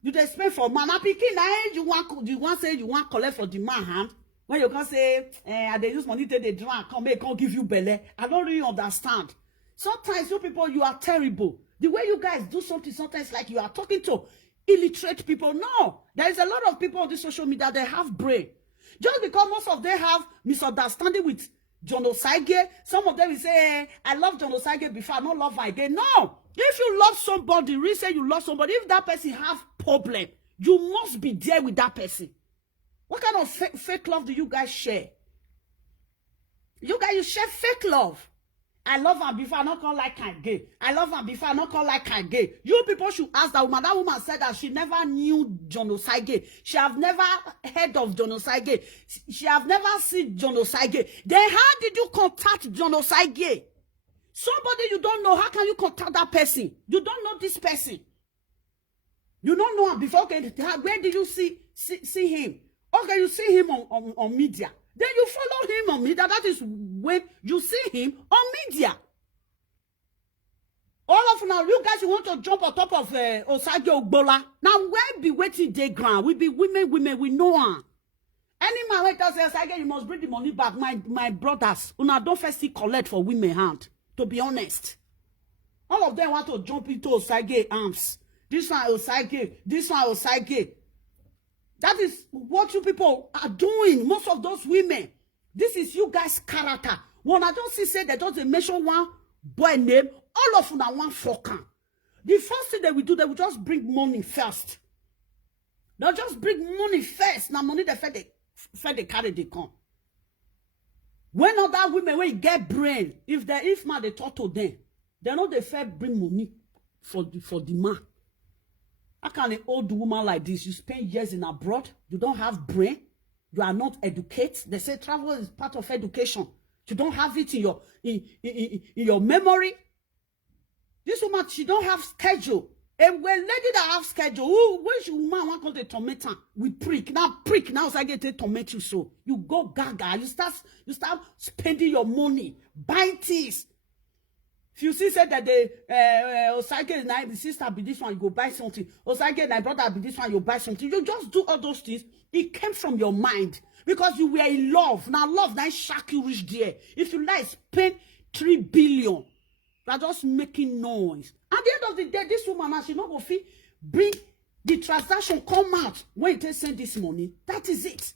You they spend for man. Picking you want say you want collect for the man hand. When you can say, they use money to the drink, can't give you belly. I don't really understand. Sometimes you people, you are terrible. The way you guys do something, sometimes like you are talking to illiterate people. No, there is a lot of people on the social media, they have brain. Just because most of them have misunderstanding with John Osage, some of them will say, I love John Osage before, I don't love her again. No. If you love somebody, really say you love somebody, if that person have problem, you must be there with that person. What kind of fake love do you guys share? You guys, you share fake love. I love her before, I not call like her gay. I love her before, I not call like her gay. You people should ask that woman. That woman said that she never knew John Osage. She have never heard of John Osage. She have never seen John Osage. Then how did you contact John Osage? Somebody you don't know, how can you contact that person? You don't know this person. You don't know him before. Okay, where did you see him? Okay, you see him on media. Then you follow him on media. That is when you see him on media. All of now, you guys, you want to jump on top of Osage Ogbola. Now, where be waiting day ground? We be women, we know her. Any man who tells us, you must bring the money back. My brothers, una don't first collect for women hand. To be honest. All of them want to jump into Osage arms. This one Osage, this one Osage. That is what you people are doing. Most of those women. This is you guys' character. When I don't see say they don't mention one boy name, all of them are one fucker. The first thing they will do, they will just bring money first. They'll just bring money first. Now money they fed carry they come. When other women when you get brain, if man they talk to them, they know they fair bring money for the man. How can an old woman like this, you spend years in abroad, you don't have brain, you are not educated. They say travel is part of education. You don't have it in your memory. This woman, she don't have schedule. And when lady that have schedule, which woman want to torment her? We prick. Now so I get to torment you so. You go gaga. You start spending your money, buying things. If you see said that the Osage and the sister be this one, you go buy something. Osage and my brother be this one, you buy something. You just do all those things. It came from your mind because you were in love. Now love that shock you reach there. If you like spend 3 billion, you're just making noise. At the end of the day, this woman, she not go fit bring the transaction come out when they send this money. That is it.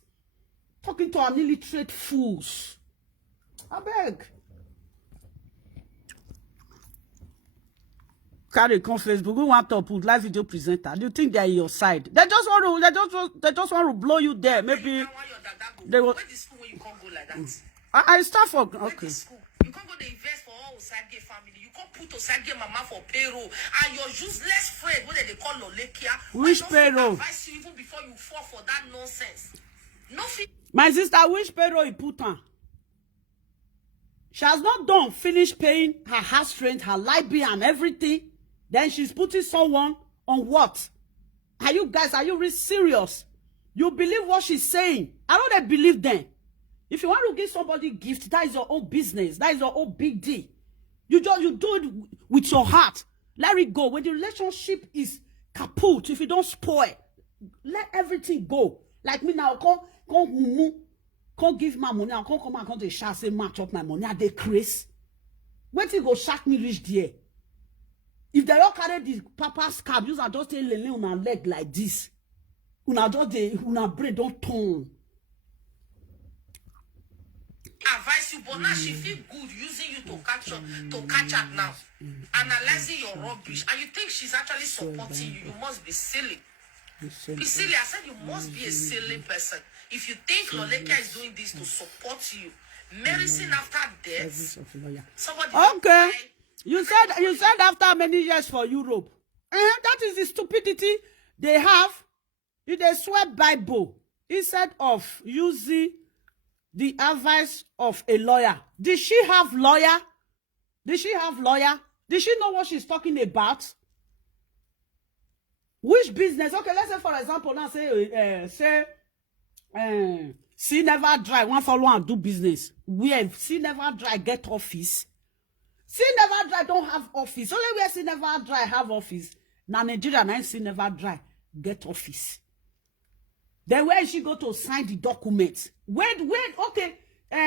Talking to an illiterate fools. I beg. Carry come Facebook. We want to put live video presenter. Do you think they're your side? They just want to blow you there. Maybe they will. Where the school when you can't go like that? I start for okay. School. You can't go to invest for all Osage family. You can't put Osage mama for payroll. And your useless friend, what they call Lolekia. Which payroll? Advise you even before you fall for that nonsense. Nothing. My sister, which payroll you put on? She has not done finish paying her house rent, her light bill, and everything. Then she's putting someone on what? Are you really serious? You believe what she's saying? I don't believe them. If you want to give somebody gift, that is your own business. That is your own big deal. You do it with your heart. Let it go. When the relationship is kaput, if you don't spoil, let everything go. Like me now, can't give my money. I can't come and come to share say match up my money. I dey craze. When you go shack me reach there. If they don't carry the papa's cab, you are just lay on a leg like this. Una brain don't turn. Advise you, but now she feel good using you to catch up now, analyzing your rubbish, and you think she's actually supporting you. You must be silly. Be silly. I said you must be a silly person. If you think Lolekia is doing this to support you, medicine after death, somebody okay. You said after many years for Europe. That is the stupidity they have. If they swear Bible instead of using the advice of a lawyer. Did she have lawyer? Did she know what she's talking about? Which business? Okay, let's say for example now see never dry. One follow and do business. Where see never dry get office. See never dry don't have office. Only where see never dry have office. Now Nigeria now see never dry get office. Then where is she go to sign the document? Wait, okay.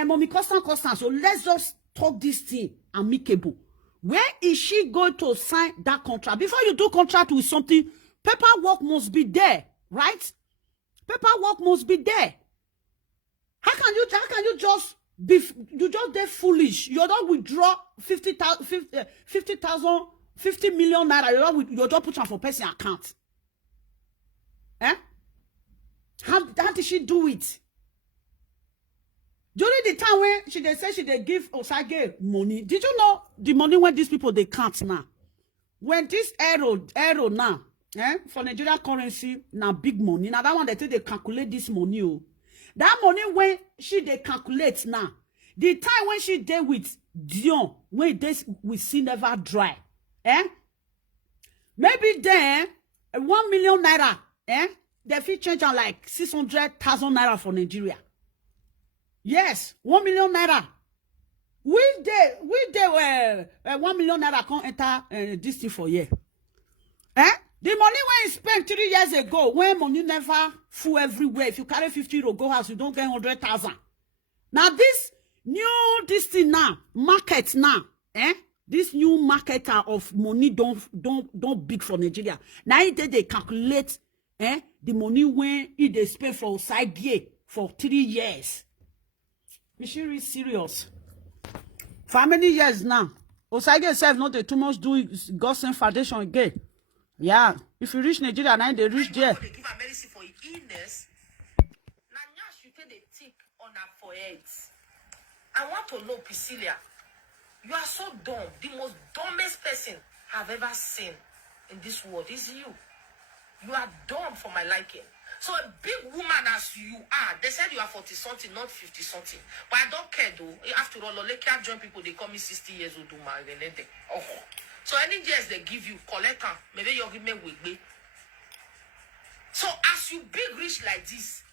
Mommy Constant. So let's just talk this thing amicable. Where is she going to sign that contract? Before you do contract with something, paperwork must be there, right? Paperwork must be there. How can you just be foolish? You don't withdraw 50 million naira. You don't put on for person account. Eh? How did she do it? During the time when she give Osage money, did you know the money when these people they count now? When this arrow now, for Nigeria currency now big money. Now that one they calculate this money. Oh. That money when they calculate now. The time when she did with Dion, when this we see never dry. Maybe then 1 million naira, they fit change on like 600,000 naira for Nigeria. Yes, 1 million naira. We dey 1 million naira can't enter this thing for year. The money when you spent 3 years ago, when money never full everywhere. If you carry 50 euro go house, you don't get 100,000. Now this thing now, market now, this new marketer of money don't big for Nigeria. Now they calculate the money when they spend for side gear for 3 years. Is she really serious? For how many years now? Osage itself not too much do Gossen Foundation again. Yeah. If you reach Nigeria, now they reach there. They give her medicine for illness. Now you take the tick on her forehead. I want to know, Priscilla, you are so dumb. The most dumbest person I've ever seen in this world is you. You are dumb for my liking. So a big woman as you are, they said you are 40-something, not 50-something. But I don't care though. After all, they can't join people, they call me 60 years old. Oh. So any years they give you, collect them. Maybe you give me wig. So as you big rich like this,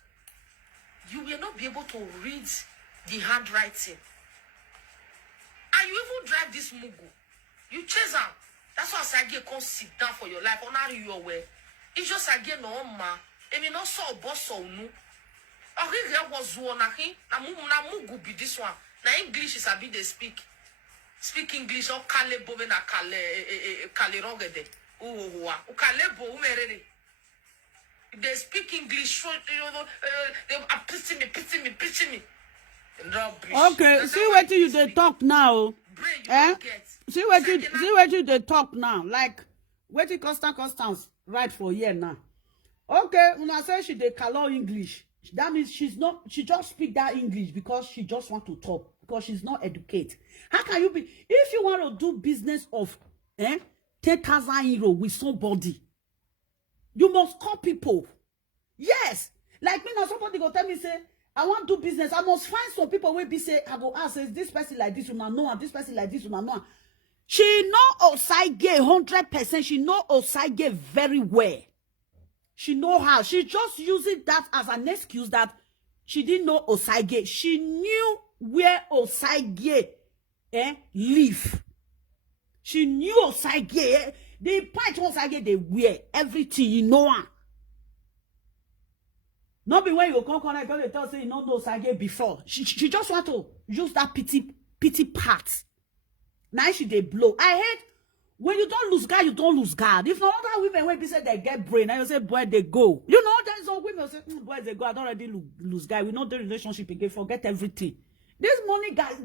you will not be able to read the handwriting. And you even drive this mugu. You chase them. That's why I say come sit down for your life. Honor your way. It's just again no ma. I mean, not so boss so no. I think there was one. Na mugu be this one. Na English is a bit they speak. Speak English or kale bobe na kale rogede. O kale bo umerere. They speak English. They are preaching me. Okay, see what you they talk now. See what you they talk now. Like what you Constance right for year now. Okay, when I say she they color English, that means she just speak that English because she just want to talk, because she's not educated. How can you be, if you want to do business of 10,000 euro with somebody, you must call people. Yes, like me now, somebody go tell me say, I want to do business. I must find some people where be say, I go ask, is this person like this, you know, and this person like this, you know. She know Osage 100%. She know Osage very well. She know how. She just using that as an excuse that she didn't know Osage. She knew where Osage live. She knew Osage. The point Osage they wear everything, you know. Not be when you come connect, they tell say you don't know Osage before. She just want to use that pity part. Now she they blow. I hate when you don't lose God, you don't lose God. If not other women, when people say they get brain, and you say, boy, they go. You know, there's some women say, boy, they go. I don't already lose God. We know the relationship again. Forget everything. This money, guys,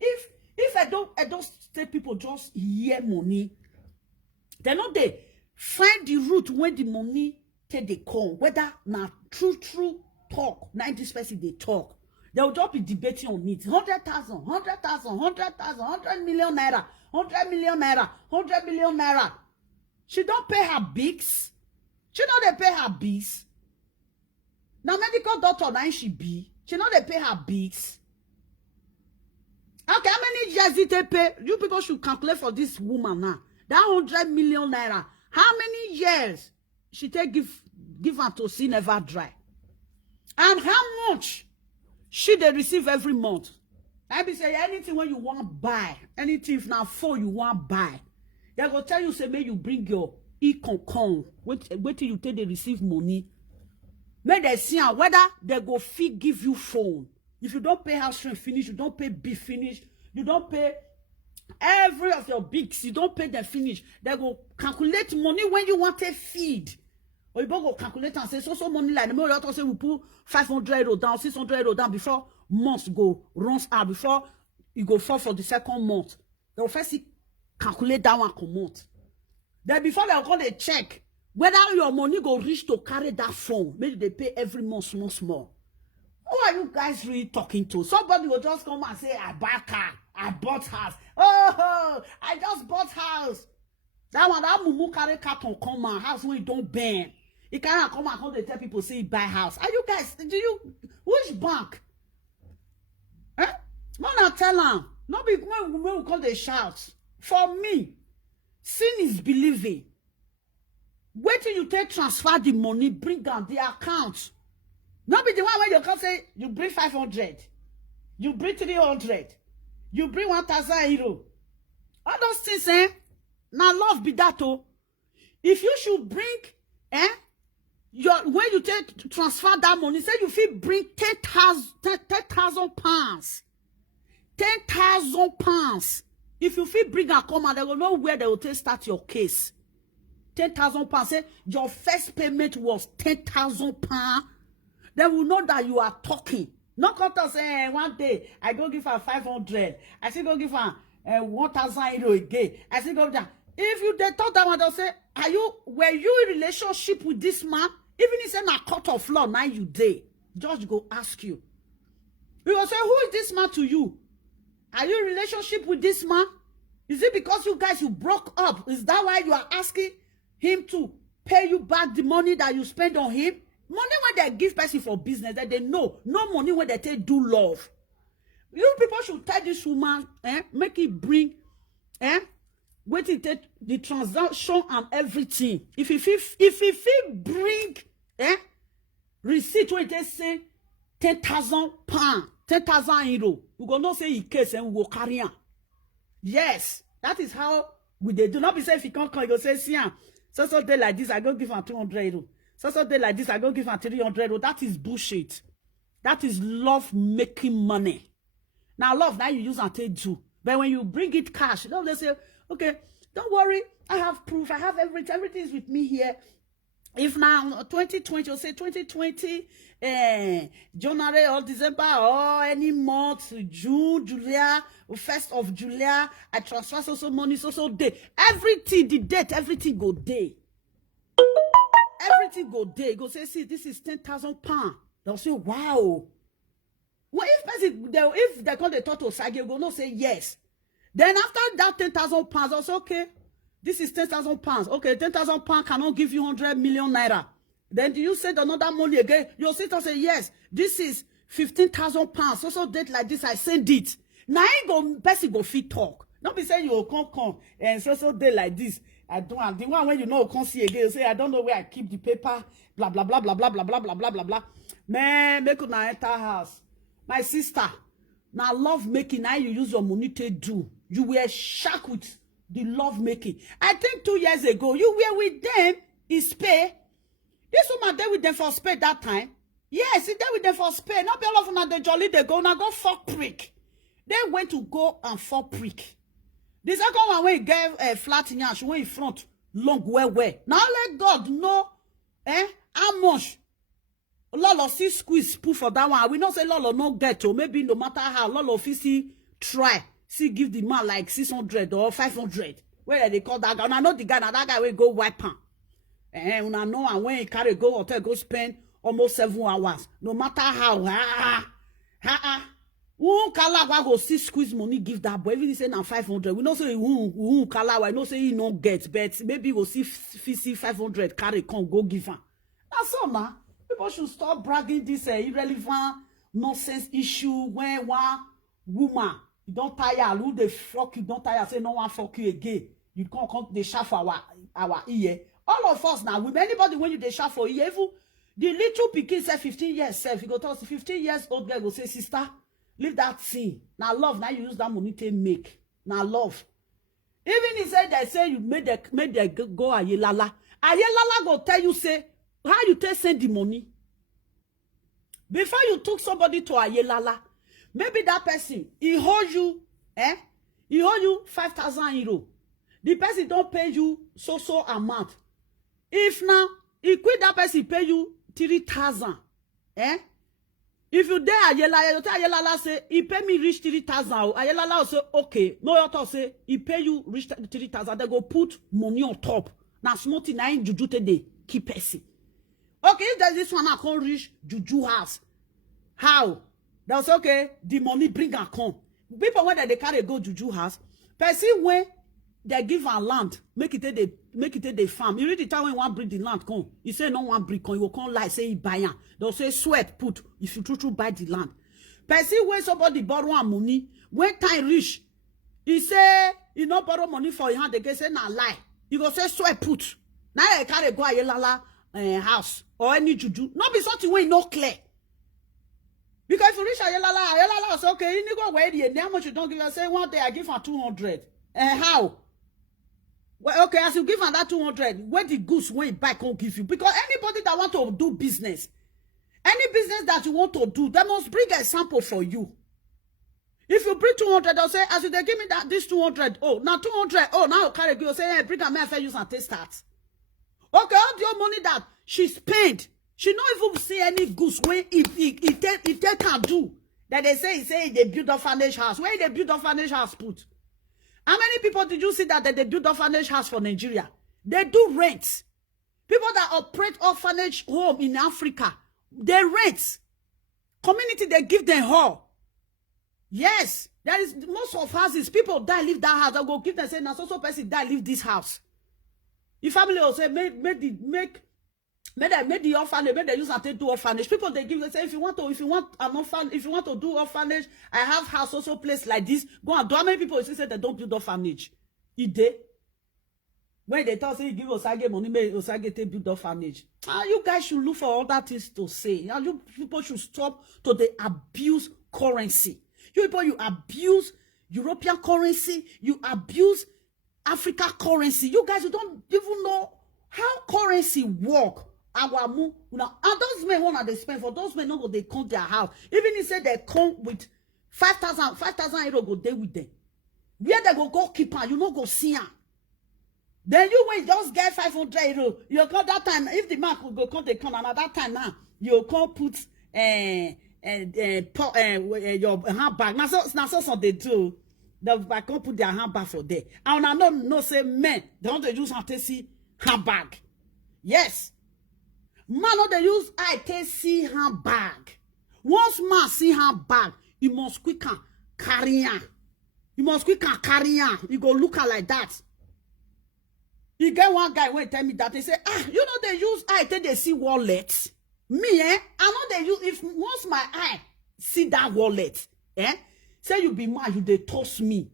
if I don't say people just hear money, they know they find the root when the money take they come. Whether now true talk, 90% they talk. They will just be debating on it. 100,000, 100 million naira. 100 million naira, 100 million naira. She don't pay her bigs. She know they pay her bigs. Now medical doctor now she be. She know they pay her bigs. Okay, how many years did they pay? You people should calculate for this woman now. That 100 million naira. How many years she take give her to see never dry? And how much she they receive every month? I be say anything when you want buy, anything if now for you want buy, they go tell you say may you bring your e-concon. Wait till you take they receive money. May they see whether they go fee give you phone. If you don't pay house rent finish, you don't pay beef finish, you don't pay every of your bigs, you don't pay them finish. They go calculate money when you want to feed. Or you go calculate and say so money like the more you say we put 500 euro down, 600 euro down before months go runs out, before you go fall for the second month. They will first calculate that one come month. Then before they go they check whether your money go reach to carry that phone. Maybe they pay every month small. Who are you guys really talking to? Somebody will just come and say, I buy car, I bought house. Oh, I just bought house. That one, that mumu carry carton come and house where you don't burn. You cannot come and come they tell people say you buy house. Are you guys, which bank? Man, I tell them. Not be when we call the shout. For me, sin is believing. Wait till you take transfer the money, bring down the account. Not be the one where you can say, you bring 500, you bring 300, you bring 1,000 euro. All those things, now love be that, oh. If you should bring, when you take transfer that money, say you feel bring 10,000 pounds. 10,000 pounds. If you feel bring and come and they will know where they will take start your case. 10,000 pounds. Say your first payment was 10,000 pounds. They will know that you are talking. Not come to say one day I go give her 500. I still go give her 1,000 euro again. I still go that. If you they talk that one, they'll say, were you in relationship with this man? Even if it's a court of law, now you day. Judge go ask you. We will say, who is this man to you? Are you in relationship with this man? Is it because you guys you broke up? Is that why you are asking him to pay you back the money that you spend on him? Money when they give person for business that they know. No money when they take do love. You people should tell this woman, make it bring, wait till take the transaction and everything. If he bring, receipt when they say 10,000 pounds, 10,000 euro, we go not say he case and we go carry on. Yes, that is how we they do. Not be say if he can't come, you go say, see, so day like this, I go give him 200 euro. So day like this, I go give him 300 euro. That is bullshit. That is love making money. Now love, now you use and take do. But when you bring it cash, they say, okay, don't worry, I have proof, I have everything, everything is with me here. If now 2020, you'll say 2020, January or December or any month, June, July, 1st of July, I transfer so money, so day. Everything, the date, everything go day. Everything go day. Go say, see, this is 10,000 pounds. They'll say, wow. Well, if they call the total side, you go no say yes. Then after that 10,000 pounds, I'll say, okay, this is 10,000 pounds. Okay, 10,000 pounds cannot give you 100 million naira. Then do you say another money again? You'll sit and say, yes, this is 15,000 pounds. So date like this, I send it. Now I go, person go fit talk. Don't be saying you come and so date like this. I don't. The one when you know can't see again, you say I don't know where I keep the paper. Blah blah blah blah blah blah blah blah blah blah blah. Man, make una enter house. My sister, now love making. Now you use your money to do. You were shocked with the love making. I think 2 years ago you were with them in Spain. This woman there with them for Spain that time. Yes, he there with them for Spain. Not be all of them the jolly they go now go fuck prick. They went to go and fuck prick. The second one when he gave a flat in yash, when in front, long well. Now let God know, how much Lolo see squeeze put for that one. We not say Lolo no get to. Maybe no matter how Lolo see try, see give the man like 600 or 500. Where they call that guy? I know the guy. Now that guy will go wipe him. And I know and when he carry go hotel go spend almost 7 hours. No matter how, who kala go see squeeze money give that boy. Even he say now 500. We not say who kala. We not say he no get, but maybe we'll see 500 carry come go give him. That's all now. People should stop bragging this irrelevant nonsense issue when one woman you don't tire, who the fuck you don't tire, say no one fuck you again. You can't come the shaft for our ear. All of us now, with anybody when you the shaft for ear, even the little pikin say 15 years self, you go tell us 15 years old girl go say, sister, leave that thing. Now love, now you use that money to make. Now love. Even he said they say you made the go Ayelala. Ayelala go tell you say how you take send the money. Before you took somebody to Ayelala, maybe that person he hold you, he hold you 5,000 euro. The person don't pay you so amount. If now he quit that person pay you 3,000, if you there Ayelala, you tell Ayelala say he pay me reach 3,000. Ayelala will say okay. No, you say he pay you reach 3,000. They go put money on top. Now small thing na in juju today keep person. Okay, if there's this one I can't reach juju house. How? That's okay. The money bring and come. People when they carry go juju house, person when they give a land, make it the farm. You read the time when one bring the land come. You say no one bring come, you will come lie, say he buy am. They'll say sweat put if you true buy the land. Person when somebody borrow am money, when time reach, he say he not borrow money for your hand, they say na lie. You go say sweat put. Now I carry go Ayelala house or any juju. Not be something when not clear. Because if you reach Ayelala say, okay, you need go where the how much you don't give her. Say one day I give her 200. How? Well, okay, as you give her that 200, where the goose when you buy can't give you. Because anybody that want to do business, any business that you want to do, they must bring a sample for you. If you bring 200, they'll say, as you they give me that this 200, oh, now 200, oh, now you carry you say, hey, bring a man for use and taste that. Okay, all the money that she spent, she not even see any goose when if they can do that they say they build orphanage house. Where they build orphanage house put? How many people did you see that they build orphanage house for Nigeria? They do rent. People that operate orphanage home in Africa, they rent. Community, they give them hall. Yes, there is most of houses. People die, leave that house. They go give them say, now so person die, leave this house. If family will say, make the orphanage, make they use and take do orphanage. People they give, they say, if you want an orphanage, if you want to do orphanage, I have house also place like this. Go and do. How many people say they don't build orphanage? Ide. When they tell say you give Osage money, make Osage take build orphanage. You guys should look for other things to say. You people should stop to the abuse currency. You people, you abuse European currency, you abuse Africa currency. You guys, you don't even know how currency work. And those men want to spend for those men not go they come their house. Even if say they come with 5,000 euro go there with them. Where they go keep her, you not go see her. Then you will just get 500 euro. You come that time, if the man could go come, they come another time now. You can't put your handbag. Now so they do. They can't put their handbag for there. And I know say men, they want to use and see handbag. Yes. Man, no, they use I take see handbag. Once man see handbag, you must quick and carry on. You must quick and carry on. You go look at like that. You get one guy when tell me that they say, you know they use eye till they see wallet. Me, I know they use if once my eye see that wallet, say you be mad, you they toss me.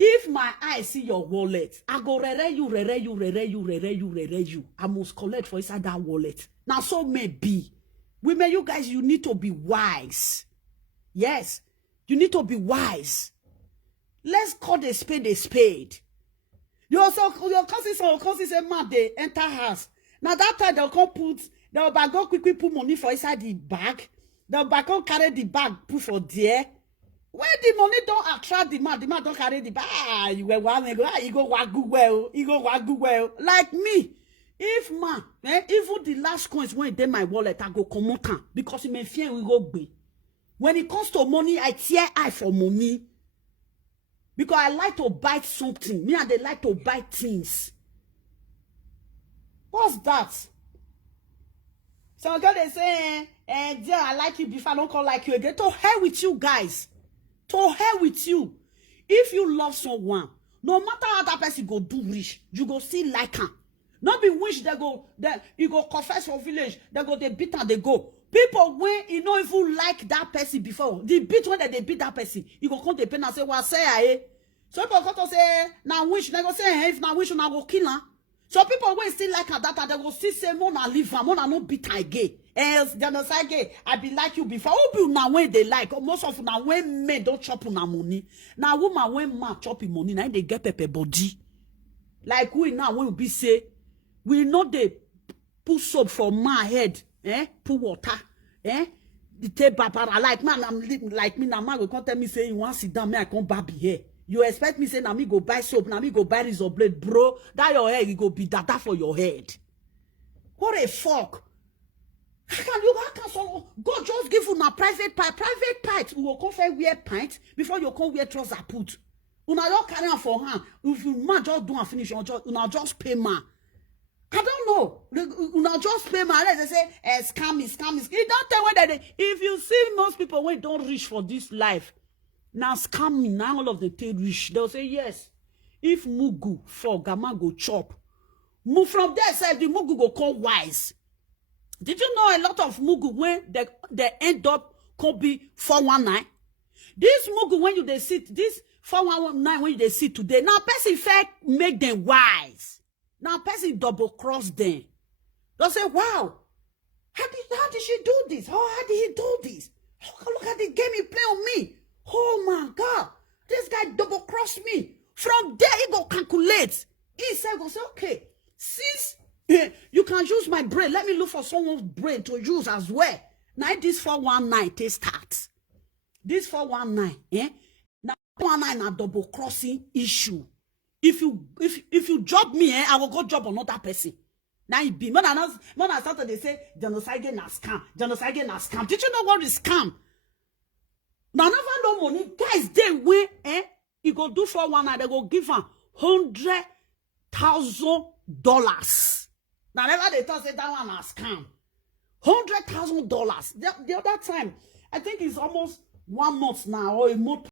If my eye see your wallet, I go rere you. I must collect for inside that wallet. Now so may be. Women, you guys, you need to be wise. Yes, you need to be wise. Let's call the spade a spade. Your cousin say, man, they enter house. Now that time they'll go quickly put money for inside the bag. They'll go carry the bag, put for there. Where the money don't attract the man don't carry the bag. You go waggu well. Like me. If man, even the last coins when they my wallet, I go come out because it may fear we go be. When it comes to money, I tear eye for money. Because I like to buy something. Me and they like to buy things. What's that? So they say, dear, I like you before I don't call like you again. To hell with you guys. To hell with you. If you love someone, no matter how that person go do rich, you go still like her. Not be wish they go, you go confess for village, they go, they beat and they go. People when you know if you like that person before, the beat when they beat that person, you go come to pen and say, well, say so people come to say, now wish, they go say, if now wish, now go kill her. So people when still like her that, they go still say, Mona leave her, Mona no beat her again. Else, they don't say, again, I be like you before. Who be now when they like? Most of now when men don't chop on money. Now woman when man chop in money, now they get pepper body. Like we now when we be say, we know they put soap for my head, put water, the tape papara. Like man, I'm like me now. Man will come tell me say you want sit down, me I come baby here. You expect me say now me go buy soap, now me go buy razor blade, bro. That your hair, you go be that for your head. What a fuck! How can so God just give you a private part? You will come for wear pint before you come wear trouser put. You now just carry on for hand. If you man just do and finish, you now just pay man. I don't know. You now just pay man. They say scam is. You don't tell whether they. If you see most people when don't reach for this life, now scam me. Now all of them take reach. They'll say yes. If mugu for gamma go chop, move from there side the mugu go call wise. Did you know a lot of mugu when they end up could be 419? This mugu when you they sit, this 419 when you they sit today, now person fact make them wise. Now person double cross them. They'll say, wow, how did she do this? Oh, how did he do this? Look at the game he play on me. Oh my God, this guy double crossed me. From there, he go calculate. He said, go say, okay, since you can use my brain, let me look for someone's brain to use as well. Now this 419 they start. This 419, now 419 a double crossing issue. If you job me, I will go job another person. Now it be when I started, they say genocide na scam. Genocide na scam. Did you know what is scam? Now never no money, guys. They win, you go do 419, they go give him $100,000. Now never they thought say that one a scam. $100,000. The other time, I think it's almost 1 month now or a month